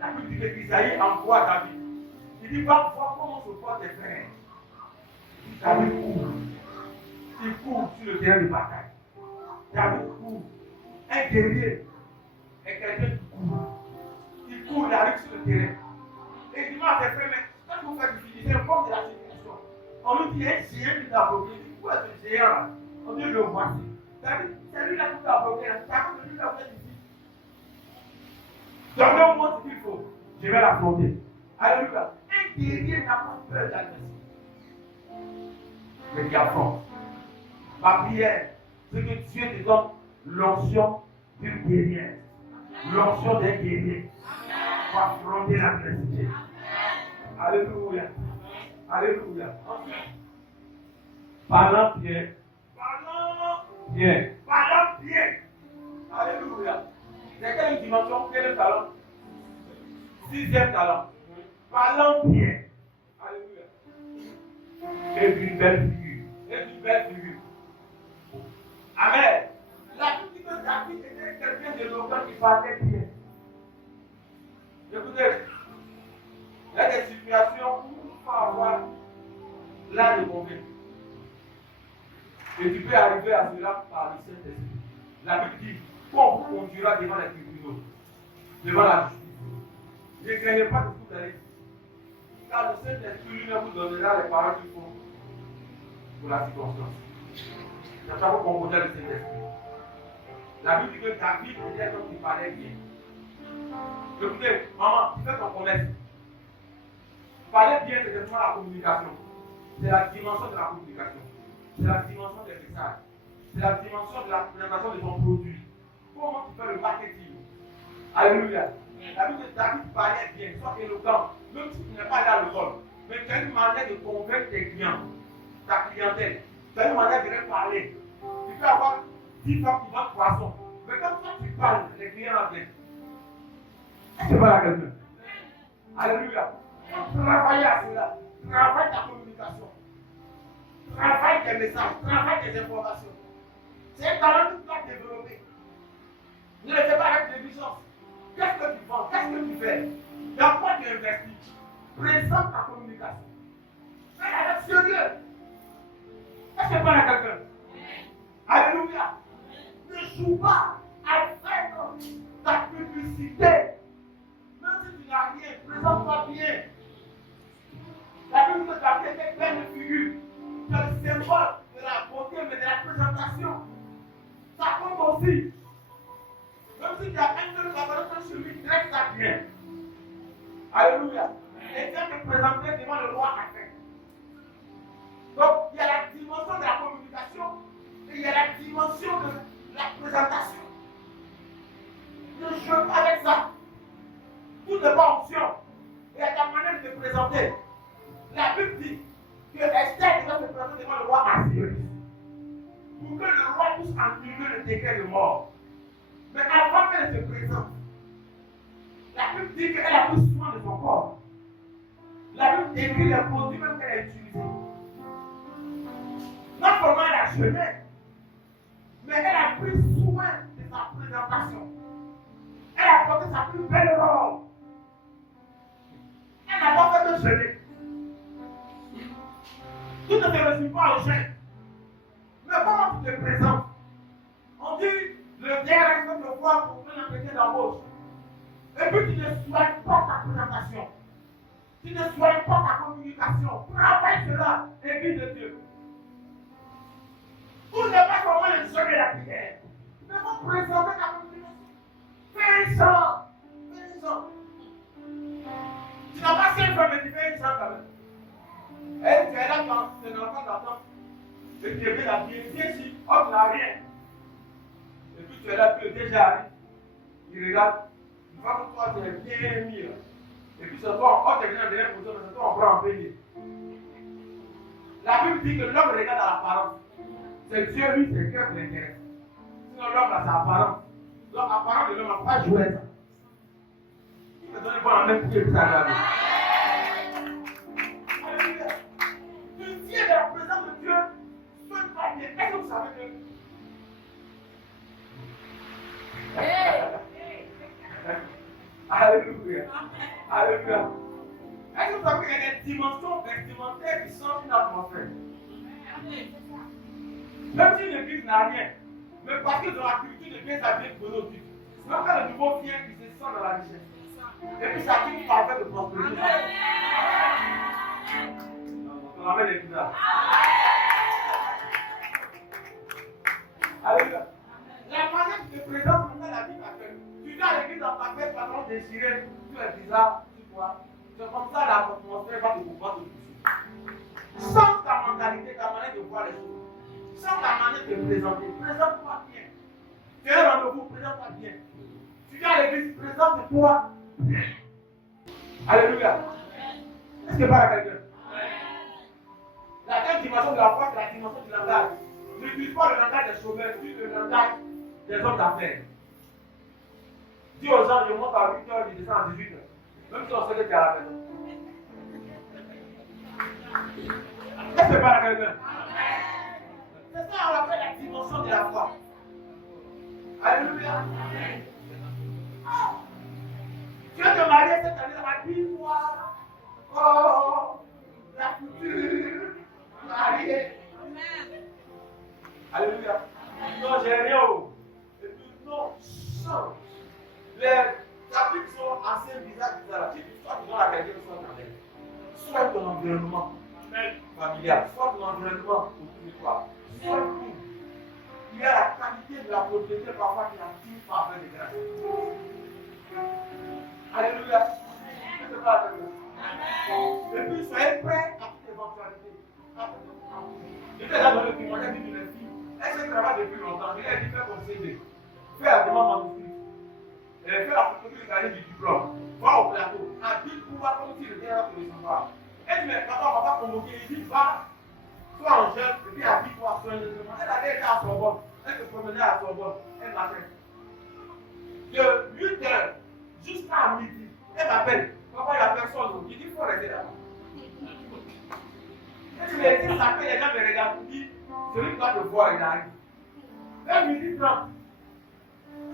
La Bible dit que Isaïe envoie David. Il dit, va voir comment se portent tes frères. David court. Il court sur le terrain de bataille. David court. Un guerrier est quelqu'un qui court. Il court, il arrive sur le terrain. Et il dit à ses frères, mais quand vous faites difficulté, c'est comme de la situation. On nous dit, un géant qui t'a bloqué. Il dit, pourquoi ce géant-là? On dit, le voici. David, c'est lui-là qui t'a bloqué. C'est à cause de lui-là fait ici. Donnez-moi ce qu'il faut. Je vais l'affronter. Alléluia. Un guerrier n'a pas peur d'adversaire. Mais il affronte. Ma prière, c'est que Dieu te donne l'onction d'une guerrière. L'onction d'un guerrier. Pour affronter l'adversité. Alléluia. Alléluia. Parlant bien. Parlant bien. Parlant bien. Alléluia. C'est quelle dimension? Quel est le talent? 6e talent. Parlant bien. Alléluia. Et d'une belle figure. Et d'une belle figure. Amen. La Bible dit que David était quelqu'un de l'auteur qui parlait bien. Écoutez, il y a des situations où il faut avoir l'art de convaincre. Et tu peux arriver à cela par le Saint-Esprit. La Bible dit qu'on vous conduira devant les tribunaux, devant la justice. Ne craignez pas de ce que vous allez dire. Car le Saint-Esprit lui-même vous donnera les paroles qu'il faut pour la circonstance. C'est ça qu'on connaît le Saint-Esprit. La Bible dit que David était un homme qui parlait bien. Écoutez, maman, tu fais qu'on connaisse. Parler bien, c'est exactement la communication. C'est la dimension de la communication. C'est la dimension des messages. C'est la dimension de la présentation de ton produit. Comment tu fais le marketing? Alléluia. La Bible de David parlait bien, soit éloquent, même si tu n'es pas là à l'école. Mais tu as une manière de convaincre tes clients, ta clientèle. Tu as une manière de leur parler. Tu peux avoir 10 femmes qui vendent poisson. Mais quand toi tu parles, les clients en viennent. C'est pas la quelqu'un. Alléluia. Travaille à cela. Travaille ta communication. Travaille tes messages. Travaille tes informations. C'est un talent que tu dois développer. Ne le fais pas avec négligence. Qu'est-ce que tu vends? Qu'est-ce que tu fais? Dans quoi tu investis? Présente ta communication. Fais-la avec sérieux. Est-ce que c'est pas la quelqu'un? Alléluia. Ne joue pas avec ta publicité. Même si tu n'as rien, présente-toi bien. La Bible de David était pleine de figures. C'est le symbole de la beauté, mais de la présentation. Ça compte aussi. Même si tu as un seul collaborateur sur lui, reste ça bien. Alléluia. Et viens te présenter devant le roi après. Donc, il y a la dimension de la communication et il y a la dimension de la présentation. Ne joue pas avec ça. Tout n'est pas option. Et à ta manière de te présenter. La Bible dit que Esther doit se présenter devant le roi Assyrus. Pour que le roi puisse annuler le décret de mort. Mais avant qu'elle se présente, la Bible dit qu'elle a pris soin de son corps. La Bible décrit les produits même qu'elle a utilisés. Non seulement elle a jeûné, mais elle a pris soin de sa présentation. Elle a porté sa plus belle robe. Elle n'a pas fait de jeûner. Tu ne te résumes pas au jeûne. Mais comment tu te présentes? On dit le verre est comme le foie pour un entretien d'embauche. Et puis tu ne soignes pas ta présentation. Tu ne soignes pas ta communication. Travaille cela et vis de Dieu. Tout n'est pas comment le jeûne et la prière. Mais vous présentez ta communication. Fais ça. Fais ça. Tu n'as pas 5 fois, mais tu fais ça quand même. Et tu es là quand tu n'as pas d'attente. Et tu es bien habillé. Viens ici, hop, n'a rien. Et puis tu es là, puis le déjà arrive. Il regarde. Une fois que toi, tu es bien mis là. Et puis c'est toi, on te vient de rien pour toi, mais c'est toi, on prend en payer. La Bible dit que l'homme regarde à l'apparence. C'est Dieu, lui, c'est le cœur qui l'intéresse. Sinon, l'homme, là, c'est apparence. Donc, apparence de l'homme n'a pas joué ça. Il te donne pas la même pied pour ça. Alléluia. Tu tiens de la présence de Dieu. Sois pas bien. Est-ce que vous savez que. Alléluia. Alléluia. Est-ce que vous savez qu'il y a des dimensions vestimentaires qui changent une atmosphère? Même si l'église n'a rien, mais parce que dans la culture de bien s'habiller chronotique, même quand le nouveau vient, il se sent dans la richesse. Et puis ça fait une faveur de prospérité. On ramène les bizarres. Alléluia. La manière qui te présente pour faire la vie actuelle. Tu viens à l'église dans ta tête, patron déchiré, tu es bizarre, tu vois. C'est comme ça l'atmosphère va te pouvoir te toucher. Sans ta mentalité, ta manière de voir les choses. Sans ta manière de te présenter, présente-toi bien. Tu es un rendez-vous, présente-toi bien. Tu viens à l'église, présente-toi bien. Alléluia. Est-ce que pas à quelqu'un? La deuxième dimension de la foi, c'est la dimension du langage. N'utilise pas le langage des chômeurs, utilise le langage des hommes d'affaires. Dis aux gens, je monte à 8h, je descends à 18h. Même si on sait que tu es à la maison. Est-ce que pas à quelqu'un? C'est ça, on appelle la dimension de la foi. Alléluia. Tu vas te marier cette année, habille-toi. Oh, la couture, mariée. Alléluia. Non, j'ai rien. Et puis, non, change. Les chapitres sont assez bizarres. Si tu sois dans la quelqu'un, soit ton environnement familial, soit ton environnement autour de toi, soit tout. Il y a la qualité de la propriété parfois qui attire par de grâce. Alléluia. Et puis soyez prêts à toute éventualité. Je t'ai déjà donné le témoignage d'une fille. Elle se travaille depuis longtemps. Elle a dit fais ton CV. Fais la demande manuscrite. Elle fait la photocopie légale du diplôme. Va au plateau. Habille pour voir comme si le gars va te recevoir. Elle dit mais papa, va convoquer. Il dit va. Sois en jeune, et puis habille-toi, sois un jeune. Elle avait été à Sorbonne. Elle se promenait à Sorbonne. Elle m'appelle. De 8h jusqu'à midi. Elle m'appelle. Papa, il n'y a personne. Il dit il faut rester là. Elle dit mais si ça fait les gens me regardent. Il dit celui qui doit te voir, il arrive. Vers midi 30.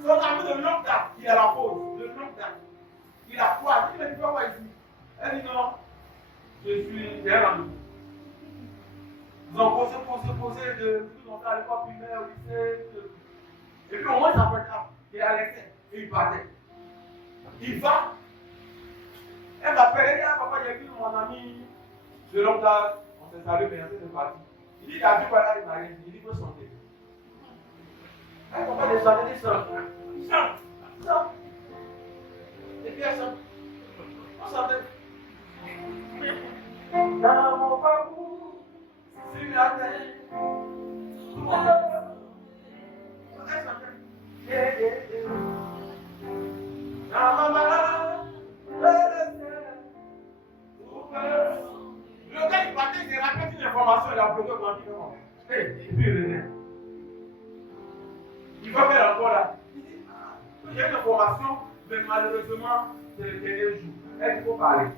Son ami de longue date, il est à la pause. De longue date. Il a quoi? Il dit mais tu peux pas ici. Elle dit non. Je suis derrière la maison. Ils ont posé de tout dans à l'époque primaire, au lycée. Et puis au moins ça peut être. Il a laissé. Et il partait. Il va. Elle m'appelle, elle dit ah papa, j'ai vu mon ami de longue date. On s'est salué, mais il est parti. Il dit il a vu quoi là, il m'a dit, il dit faut chanter. Elle papa de chanter, il dit chante. Chante. Et puis elle chante. On chantait. Dans mon parcours, sur la terre, tout le monde. Elle chantait. Dans ma main, le gars il partait, il raconte une information, il a bloqué quand il fait. Et puis il revient. Il va faire encore là. Il dit, j'ai une information, mais malheureusement, c'est le dernier jour. Elle dit, il faut parler.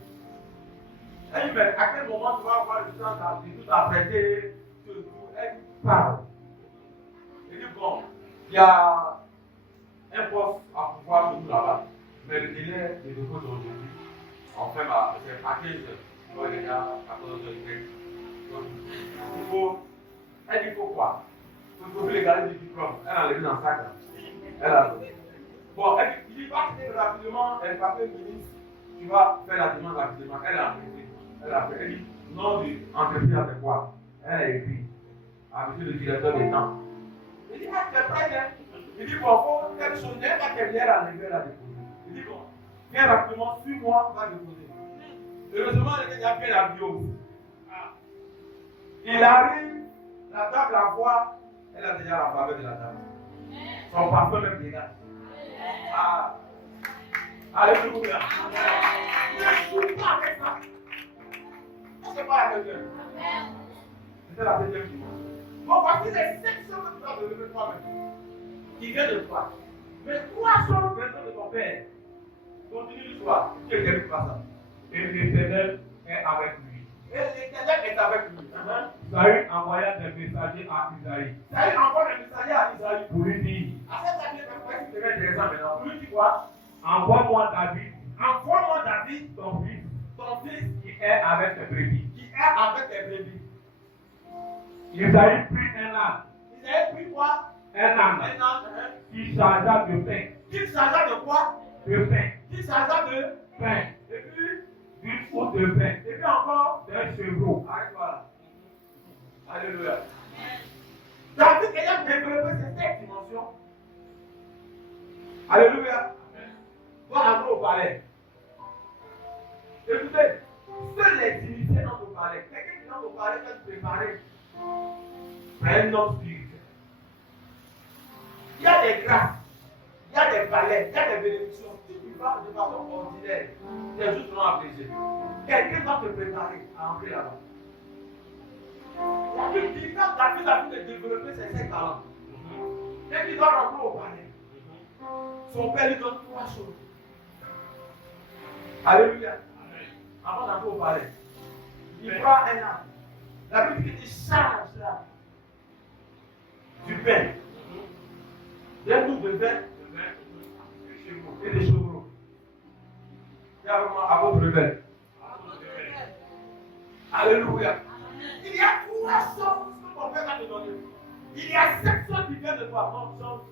Elle dit, mais à quel moment tu vas avoir le temps de tout apprêter, de tout. Elle dit, parle. Il dit, bon, il y a un poste à pouvoir de nous là-bas. Mais le délai de dépôt d'aujourd'hui, enfin, c'est à 15 heures. Il doit déjà à 14 heures. Donc, il faut. Elle dit, il faut quoi? Il faut les garder du diplôme. Elle a levé dans le sac. Elle a. Bon, il dit, va rapidement, elle va faire ministre. Tu vas faire la demande rapidement. Elle a appris. Elle a fait. Elle dit, nom de entreprise avec quoi? Elle a écrit. À monsieur le directeur des temps. Il dit, ah, c'est prêt, hein? Il dit, bon, il faut quelque chose. Elle va terminer à lever la déposer. Il dit, bon, viens rapidement, suis-moi, va déposer. Heureusement, elle était déjà bien habillée. Il arrive, la table la voit, elle a déjà la faveur de la table. Son parfum même dégage. Ah. Alléluia. Ne joue pas avec ça. C'est pas la deuxième. C'était la deuxième dimanche. Bon, voici les 5 choses que tu dois donner toi-même. Qui viennent de toi. Mais 3 choses viennent de ton père. Continue l'histoire. Tu ne pas ça. Et l'Éternel est avec lui. Et l'Éternel est avec lui. Saül envoya des messagers à Isaïe. Saül envoie des messagers à Isaïe pour lui dire. À cette année, c'est très intéressant maintenant. Pour lui dire quoi? Envoie-moi David. Envoie-moi David, ton fils. Ton fils qui est avec tes brebis. Qui est avec tes brebis. Isaïe prit un âne. Isaïe prit quoi? Un âne. Qui chargea de pain. Qui chargea de quoi? De pain. Qui chargea de pain. Et puis, d'une faute de pain. Et puis encore, d'un chevreau. Voilà. Alléluia. David ayant développé cette dimension. Alléluia. Va entrer au palais. Écoutez, seuls les initiés dans au palais. Quelqu'un qui dans au palais peut se préparer. Un homme spirituel. Il y a des grâces, il y a des palais, il y a des bénédictions. Si tu vas de façon ordinaire, c'est juste non apprécié. Quelqu'un va te préparer à entrer là-bas. La Bible dit quand David a pu développer ses 5 talents, et qu'il doit rentrer au palais, son père lui donne 3 choses. Alléluia. Avant d'entrer au palais, il prend un âne. La Bible dit qu'il charge là du pain. J'ai tout de vin et des chevaux. Il y a vraiment à votre réveil. Alléluia. Il y a 3 choses que ton père va te donner. Il y a 7 choses qui viennent de toi. Non.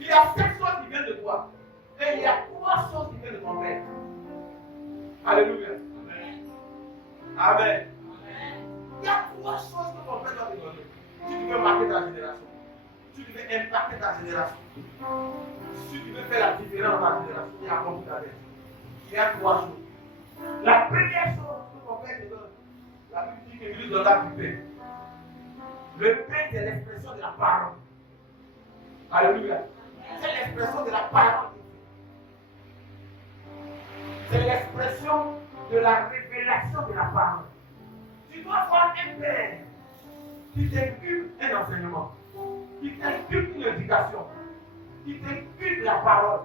Il y a 7 choses qui viennent de toi. Et il y a 3 choses qui viennent de ton père. Alléluia. Amen. Il y a 3 choses que ton père va te donner. Si tu veux marquer ta génération, si tu veux impacter ta génération, si tu veux faire la différence dans ta génération, il y a beaucoup d'années. Il y a 3 choses. La première chose que ton père te donne, la Bible dit qu'il lui donnera du pain. Le pain, c'est l'expression de la parole. Alléluia. C'est l'expression de la parole. C'est l'expression de la révélation de la parole. Tu dois avoir un père qui t'inculque un enseignement, qui t'inculque une éducation, qui t'inculque la parole,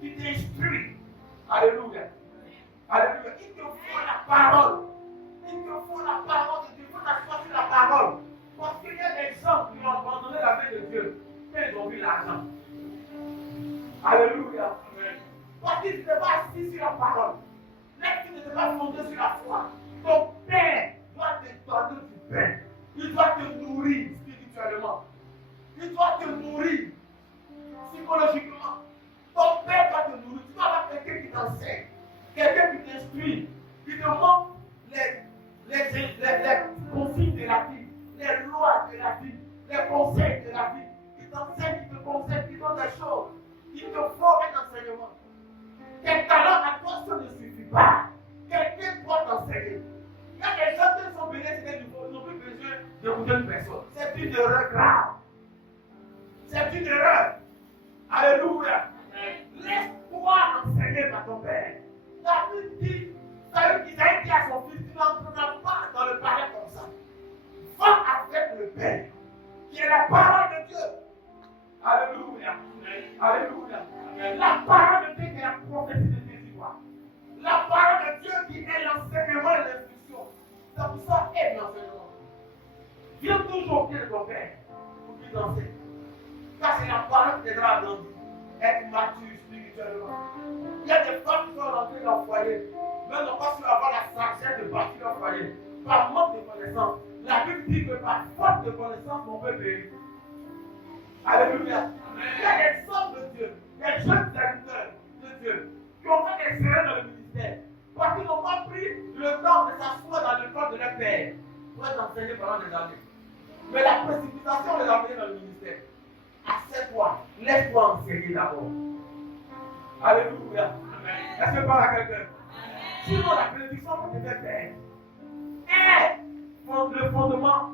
qui t'instruit. Alléluia. Alléluia. Il te faut la parole. Il te faut la parole. Il te faut t'asseoir sur la parole. Parce qu'il y a des gens qui ont abandonné la main de Dieu quand ils ont vu l'argent. Alléluia. Parce qu'ils n'étaient pas assis sur la parole. Même qu'ils n'étaient pas fondés sur la foi. Ton père doit te donner du pain. Il doit te nourrir spirituellement. Il doit te nourrir psychologiquement. Ton père doit te nourrir. Tu dois avoir quelqu'un qui t'enseigne, quelqu'un qui t'instruit, qui te montre les consignes de la vie, les lois de la vie, les conseils de la vie. Il t'enseigne, il te conseille, il te donne des choses. Il te faut un enseignement. Tes talents à toi, ça ne suffit pas. Quelqu'un doit t'enseigner. Il y a des gens qui sont bénis, ils n'ont plus besoin d'écouter une personne. C'est une erreur grave. C'est une erreur. Alléluia. Laisse-toi enseigner par ton père. La Bible dit, Isaïe dit à son fils, tu n'entreras pas dans le palais comme ça. Va avec le Père, qui est la parole de Dieu. Alléluia. Alléluia. La parole de Dieu qui est la prophétie de Jésus. La parole de Dieu qui est l'enseignement et l'instruction. C'est pour ça aide l'enseignement. Viens toujours au pied de ton Père pour qu'il t'enseigne. Car c'est la parole qui t'aidera à grandir, être mature spirituellement. Il y a des femmes qui sont rentrées dans le foyer, mais n'ont pas su avoir la sagesse de bâtir leur foyer. Par manque de connaissance. La Bible dit que par faute de connaissance, on peut périr. Alléluia. Il y a des hommes de Dieu, des jeunes serviteurs de Dieu, qui ont fait des erreurs dans le ministère. Parce qu'ils n'ont pas pris le temps de s'asseoir dans le corps de leur père pour être enseignés pendant des années. Mais la précipitation les a amenés dans le ministère. Assieds-toi, laisse-toi enseigner d'abord. Alléluia. Est-ce que je parle à quelqu'un? Sinon, la prédiction que tu fais faire est le fondement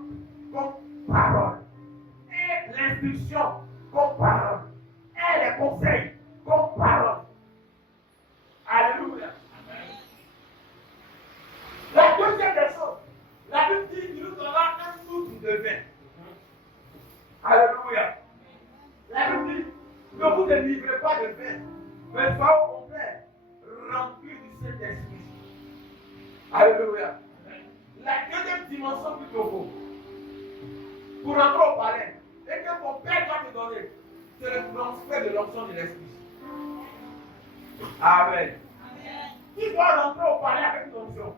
comme parole, et l'instruction comme parole, et les conseils comme parole. Alléluia. La deuxième des choses, la Bible dit qu'il nous donnera un outil de vin. Alléluia. La Bible dit ne vous ne livrez pas de vin, mais soyez au contraire remplis du Saint-Esprit. Alléluia. La deuxième dimension qu'il te faut pour rentrer au palais et que ton Père doit te donner, c'est le transfert de l'onction de l'Esprit. Amen. Tu dois rentrer au palais avec une onction.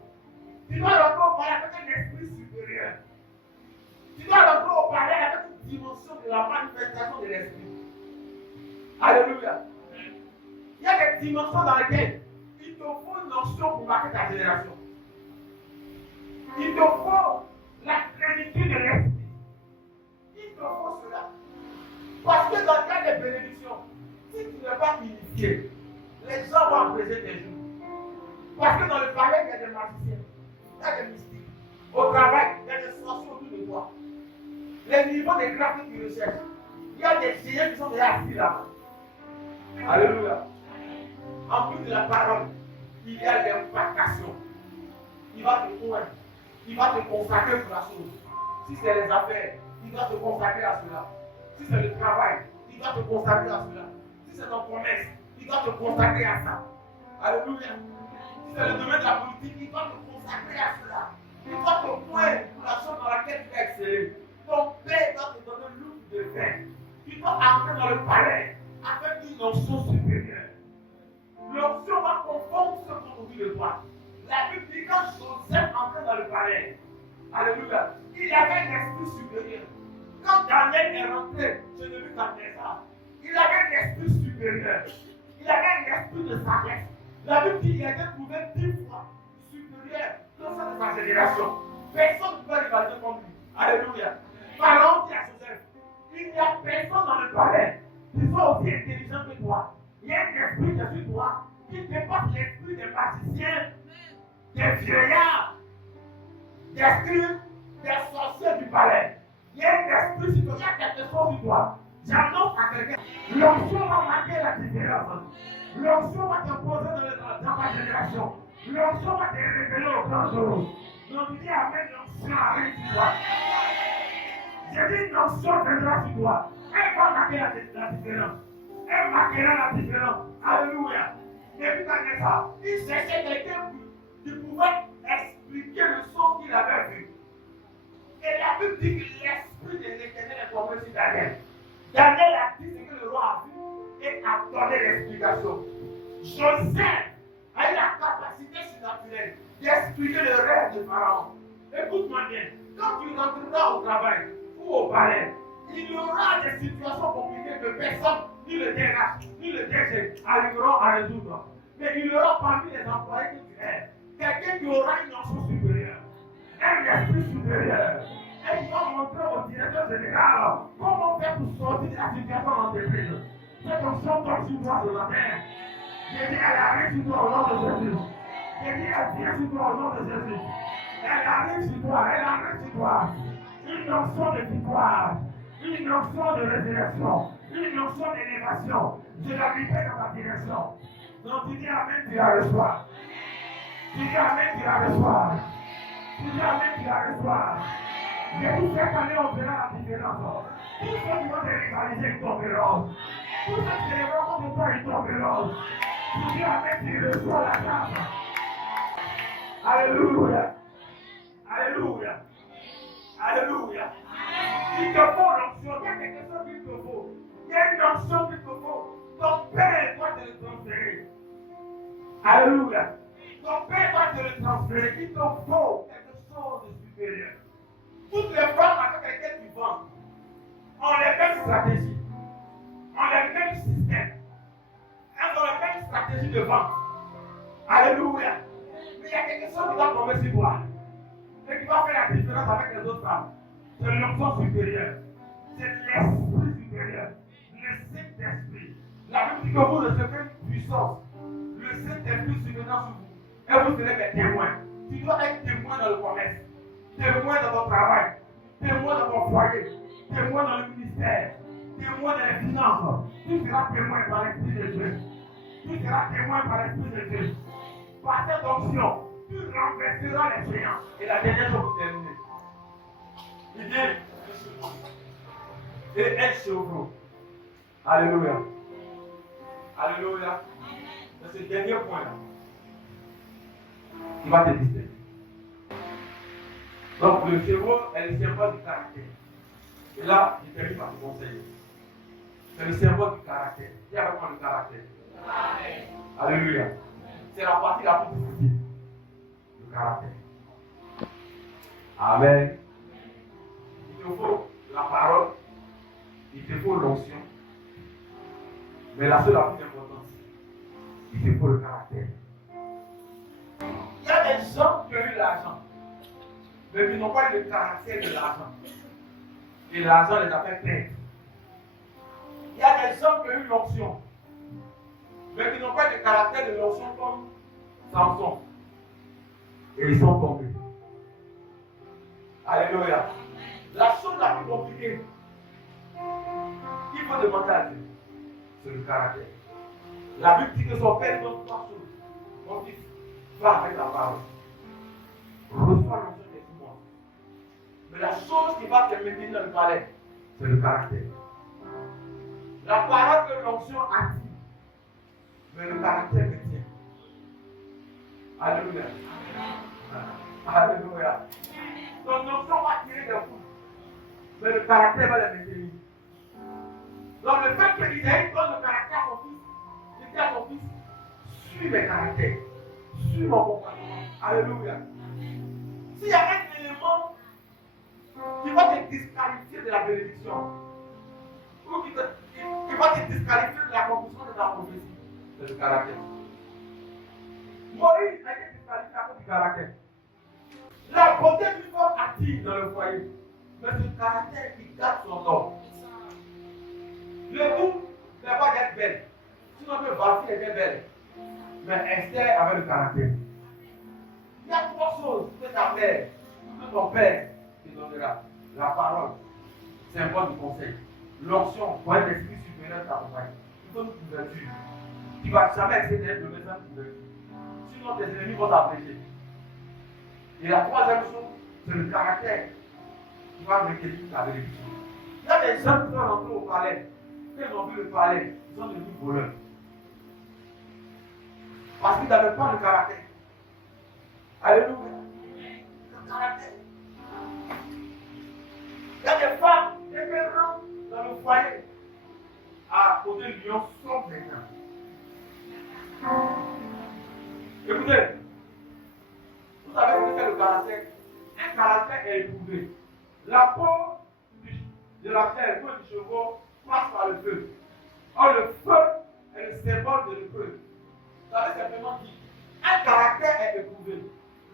Tu dois rentrer au palais avec un esprit supérieur. Tu dois rentrer au palais avec une dimension de la manifestation de l'Esprit. Alléluia. Il y a des dimensions dans lesquelles il te faut une onction pour marquer ta génération. Il te faut la plénitude de l'Esprit. Il te faut cela. Parce que dans le cas des bénédictions, si tu n'es pas initié, les gens vont apprécier tes jours. Parce que dans le palais, il y a des magiciens, il y a des mystiques. Au travail, il y a des sorciers autour de toi. Les niveaux des graphiques qui recherchent, il y a des géants qui sont déjà assis là-bas. Alléluia. En plus de la parole, il y a l'impactation. Il va te convaincre. Il va te consacrer pour la chose. Si c'est les affaires, il va te consacrer à cela. Si c'est le travail, il va te consacrer à cela. Si c'est ton commerce, il va te consacrer à ça. Alléluia. Si c'est le domaine de la politique, il va te consacrer à cela. Il va te poindre pour la chose dans laquelle tu vas exceller. Ton Père va te donner l'outil de vin. Tu dois entrer dans le palais avec une onction supérieure. L'onction va confondre ce qu'on oublie de toi. La Bible dit quand Joseph entrait dans le palais, alléluia, il avait un esprit supérieur. Quand Daniel est rentré chez Nebuchadnezzar, il avait un esprit supérieur. Il avait un esprit de sagesse. La Bible dit qu'il a été trouvé 10 fois supérieur dans sa génération. Personne ne peut rivaliser comme lui. Alléluia. Pharaon dit à Joseph, il n'y a personne dans le palais qui soit aussi intelligent que toi. Il y a un esprit sur toi qui dépasse l'esprit des magiciens, des vieillards, des scribes, des sorciers du palais. Il y a un esprit sur toi, il y a quelque chose sur toi. J'annonce à quelqu'un, l'onction va marquer la différence. L'onction va te poser dans ta génération. L'onction va te révéler au grand jour. Donc il dit Amen, l'onction arrive sur toi. J'ai dit l'onction viendra sur toi. Elle va marquer la différence. Elle marquera la différence. Alléluia. Nebuchadnezzar, il cherchait quelqu'un qui pouvait expliquer le son qu'il avait vu. Et la Bible dit que l'esprit de l'Éternel est tombé sur Daniel. Daniel a dit ce que le roi a vu et a donné l'explication. Joseph a eu la capacité surnaturelle d'expliquer le rêve de Pharaon. Écoute-moi bien, quand tu rentreras au travail ou au palais, il y aura des situations compliquées que personne, ni le DRH, ni le DG arriveront à résoudre. Mais il y aura parmi les employés que tu es, quelqu'un qui aura une notion supérieure, un esprit supérieur. Et il va montrer au directeur général comment faire pour sortir de la situation en entreprise. Cette option tombe sur toi ce matin. J'ai dit, elle arrive sur toi au nom de Jésus. J'ai dit, elle vient sur toi au nom de Jésus. Elle arrive sur toi, elle arrive sur toi. Une notion de victoire, une notion de résurrection, une notion d'élévation. Je la libère dans ta direction. Donc tu dis Amen, tu la reçois. Tu dis Amen, tu la reçois. Tu dis Amen, tu la reçois. Mais tout cette année, on verra la différence. Tous ceux qui vont te rivaliser, ils tomberont. Tous ceux qui te lèveront contre toi, ils tomberont. Tu dis Amen, tu reçois la grâce. Alléluia. Alléluia. Alléluia. Il te faut l'onction. Il y a quelque chose qu'il te faut. Il y a une onction qu'il te faut. Ton Père doit te le transférer. Alléluia. Ton Père doit te le transférer. Il te faut quelque chose de supérieur. Toutes les femmes avec lesquelles tu vends ont les mêmes stratégies, ont les mêmes systèmes, elles ont les mêmes stratégies de vente. Alléluia. Mais il y a quelque chose qui doit tomber sur toi et qui va faire la différence avec les autres femmes. C'est l'onction supérieure. C'est l'esprit supérieur. Le Saint-Esprit. La Bible dit que vous recevez une puissance. Le Saint-Esprit survenant sur vous. Et vous serez des témoins. Tu dois être témoin dans le commerce. Témoin dans ton travail, témoin dans ton foyer, témoin dans le ministère, témoin dans les finances. Tu seras témoin par l'Esprit de Dieu. Tu seras témoin par l'Esprit de Dieu. Par cette onction, tu renverseras les géants. Et la dernière chose pour terminer. Il dit, et un chevreau. Alléluia. Alléluia. C'est ce dernier point-là. Il va te distinguer. Donc le chevreau est le symbole du caractère. Et là, il termine par ce conseil. C'est le symbole du caractère. Qui a vraiment le caractère? Amen. Alléluia. C'est la partie la plus difficile. Le caractère. Amen. Il te faut la parole. Il te faut l'onction. Mais la seule la plus importante, il te faut le caractère. Il y a des gens qui ont eu l'argent, mais qui n'ont pas eu le caractère de l'argent. Et l'argent les a fait perdre. Il y a des gens qui ont eu l'onction, mais qui n'ont pas eu le caractère de l'onction comme Samson. Et ils sont tombés. Alléluia. La chose la plus compliquée qu'il faut demander à Dieu, c'est le caractère. La Bible dit que son père donne trois choses. Mon fils, va avec la parole. Reçois l'onction des mois. Mais la chose qui va te maintenir dans le palais, c'est le caractère. La parole que l'onction attire, mais le caractère me tient. Alléluia. Alléluia. Ton onction va tirer des coups, mais le caractère va les maintenir. Donc le fait que Isaïe donne le caractère à son fils, il dit à son fils, suis mes caractères, suis mon comportement. Alléluia. S'il y a un élément qui va te disqualifier de la bénédiction, ou qui va te disqualifier de l'accomplissement de ta prophétie, c'est le caractère. Moïse a été disqualifié à cause du caractère. La beauté d'une femme attire dans le foyer, mais c'est le caractère qui garde son homme. Le tout n'est pas d'être belle. Sinon, que Basti était belle. Mais Esther avait le caractère. Il y a trois choses que ta mère, que ton père te donnera. La parole, symbole du conseil. L'onction, pour un esprit supérieur t'accompagne. Il faut une couverture. Tu ne vas jamais accéder de mettre une couverture. Sinon, tes ennemis vont t'apprécier. Et la troisième chose, c'est le caractère qui va requérir ta bénédiction. Il y a des gens qui sont rentrés au palais. Quand ils ont vu le palais, ils sont devenus voleurs. Parce qu'ils n'avaient pas le caractère. Alléluia. Le caractère. Il y a des femmes, des rentrent dans le foyer à côté de Lyon sont maintenant. Écoutez, vous savez ce que c'est le caractère? Un caractère est éprouvé. La peau de la chair, la peau du chevaux passe par le feu. Or, le feu est le symbole de l'épreuve. Vous savez simplement dit, un caractère est éprouvé.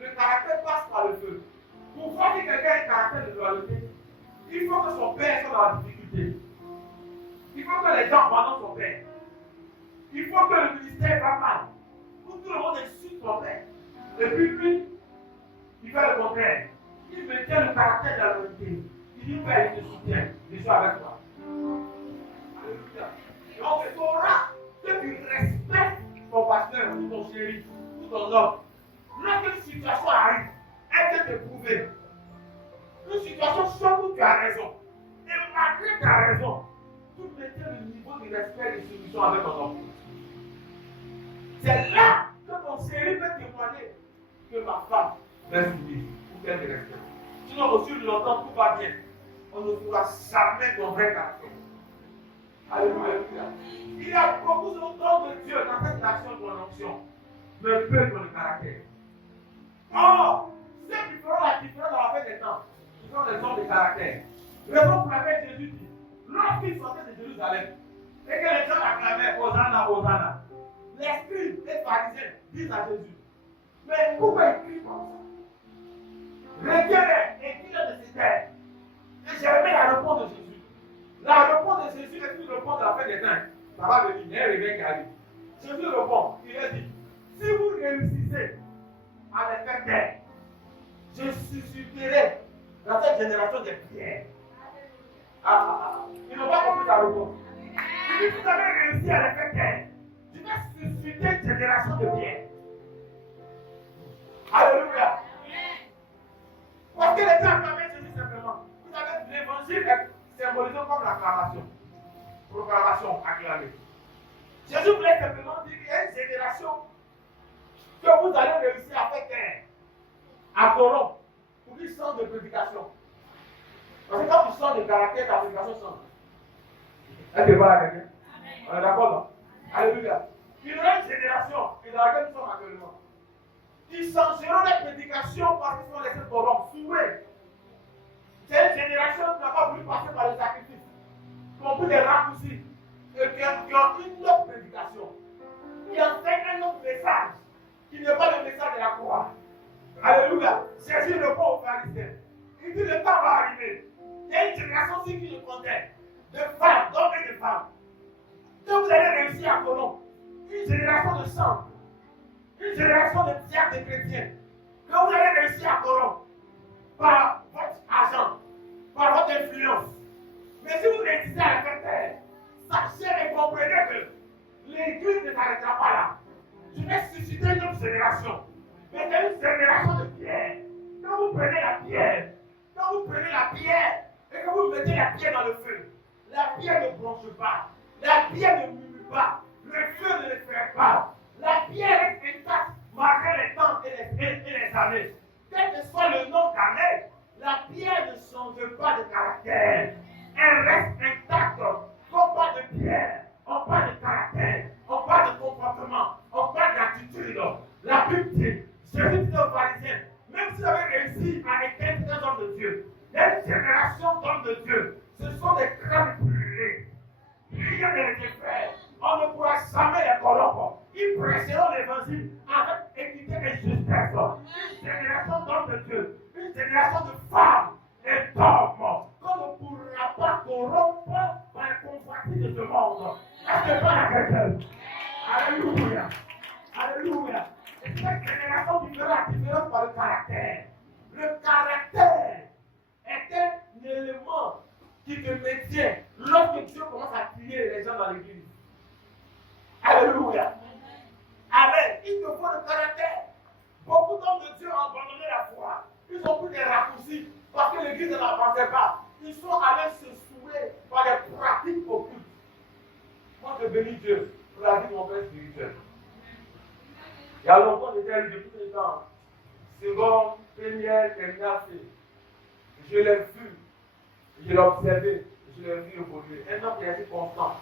Le caractère passe par le feu. Pour voir que quelqu'un a un caractère de loyauté, il faut que son père soit dans la difficulté. Il faut que les gens abandonnent son père. Il faut que le ministère va mal. Pour tout le monde insulte son père. Et puis lui, il fait le contraire. Il maintient le caractère de la loyauté. Il dit, Père, il te soutient. Je suis avec toi. Alléluia. Donc, il faudra que tu respectes ton pasteur, ou ton chéri, ou ton homme. Lorsqu'une situation arrive, elle peut te prouver. Une situation soit où tu as raison. Et malgré ta raison, tu maintiens le niveau de respect et de soumission avec ton homme. C'est là que ton chéri peut témoigner que ma femme m'est soumise ou qu'elle me respecte. Sinon, aussi longtemps, tout va bien. On ne pourra jamais ton vrai caractère. Alléluia. Il y a beaucoup de dons de Dieu dans cette nation de l'onction, mais peu dans le caractère. Or, ceux qui feront la différence dans la fin des temps, ce sont les hommes de caractère. Raison pour laquelle Jésus dit, lorsqu'il sortait de Jérusalem, et que les gens acclamaient Hosanna, Hosanna, les scribes et les pharisiens disent à Jésus, mais pourquoi il crie comme ça? Retirez et qu'il de ses terres. Et j'ai aimé la réponse de Jésus. La réponse de Jésus est une réponse de la fin des temps. Ça va venir, il y a un réveil qui arrive. Jésus répond, il a dit, si vous réussissez à les faire taire, je susciterai dans cette génération des pierres. Ils n'ont pas compris la réponse. Si vous avez réussi à les faire taire, je vais susciter une génération de pierres. Alléluia. Parce que les gens acclamaient Jésus simplement. Vous savez, l'évangile est symbolisé comme l'acclamation. Proclamation acclamée. Jésus voulait simplement dire qu'il y a une génération que vous allez réussir à faire taire, à corrompre, pour qu'ils changent de prédication. Parce que quand tu changes de caractère, ta prédication change. Est-ce que voilà quelqu'un? On est d'accord là? Alléluia. Il y aura une génération, et dans laquelle nous sommes actuellement. Ils changeront les prédications parce qu'ils sont laissés corrompre, souillés. C'est une génération qui n'a pas voulu passer par le sacrifice, qui ont pris des raccourcis, et qui ont une autre prédication, qui enseigne un autre message, qui n'est pas le message de la croix. Alléluia. Jésus répond aux pharisiens. Il dit, le temps va arriver. Il y a une génération aussi qui le connaît, de femmes, d'hommes et de femmes, que vous allez réussir à corrompre. Une génération de sang. Une génération de diacres et chrétiens que vous allez réussir à corrompre par votre argent, par votre influence. Mais si vous réussissez à le faire taire, sachez et comprenez que l'Église ne s'arrêtera pas là. Je vais susciter une autre génération. Mais c'est une génération de pierre. Quand vous prenez la pierre, et que vous mettez la pierre dans le feu, la pierre ne bronche pas, la pierre ne murmure pas, le feu ne le fait pas. La pierre est intacte malgré les temps et les années. Quel que soit le nom qu'elle est, la pierre ne change pas de caractère. Elle reste intacte, comme pas de Pierre, on parle de caractère, on parle de comportement, on parle d'attitude. La Bible dit, Jésus dit aux pharisiens, même si vous avez réussi à éteindre des hommes de Dieu, les générations d'hommes de Dieu, ce sont des crânes brûlés. Rien ne les fait. On ne pourra jamais les corrompre. Ils prêcheront l'évangile avec équité et justesse. Une génération d'hommes de Dieu, une génération de femmes et d'hommes qu'on ne pourra pas corrompre par les convoitises de ce monde. Est-ce que pas la quelqu'un? Alléluia. Alléluia. Et cette génération vivra différente par le caractère. Le caractère est un élément qui te maintient lorsque Dieu commence à crier les gens dans l'église. Alléluia. Amen. Il te faut le caractère. Beaucoup d'hommes de Dieu ont abandonné la foi. Ils ont pris des raccourcis parce que l'église ne l'avançait pas. Ils sont allés se souiller par des pratiques occultes. Moi, je bénis Dieu pour la vie de mon père spirituel. Il y a longtemps, j'étais depuis les temps. Seconde, première, terminale C. Je l'ai vu, je l'ai observé, je l'ai vu évoluer. Un homme qui a été constant.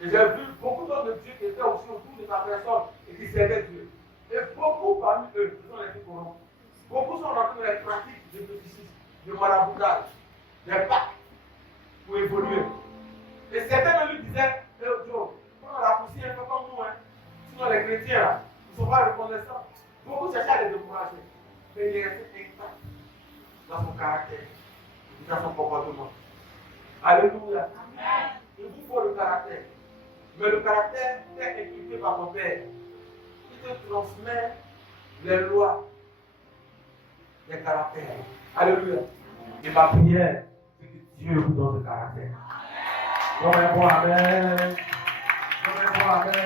Et j'ai vu beaucoup d'hommes de Dieu qui étaient aussi autour de sa personne et qui servaient Dieu. Et beaucoup parmi eux sont les corrompus. Beaucoup sont rentrés dans les pratiques de mysticisme, de maraboutage, des pactes pour évoluer. Et certains de lui disaient, Joe, on a raccourci un peu comme nous, hein. Sinon les chrétiens, là, ils ne sont pas reconnaissants. Beaucoup cherchaient à les décourager. Mais il est resté intact dans son caractère et dans son comportement. Alléluia. Amen. Il vous faut le caractère. Mais le caractère est équipé par ton Père. Il te transmet les lois des caractères. Alléluia. Et ma prière, c'est que Dieu vous donne le caractère. Amen. Amen. Amen.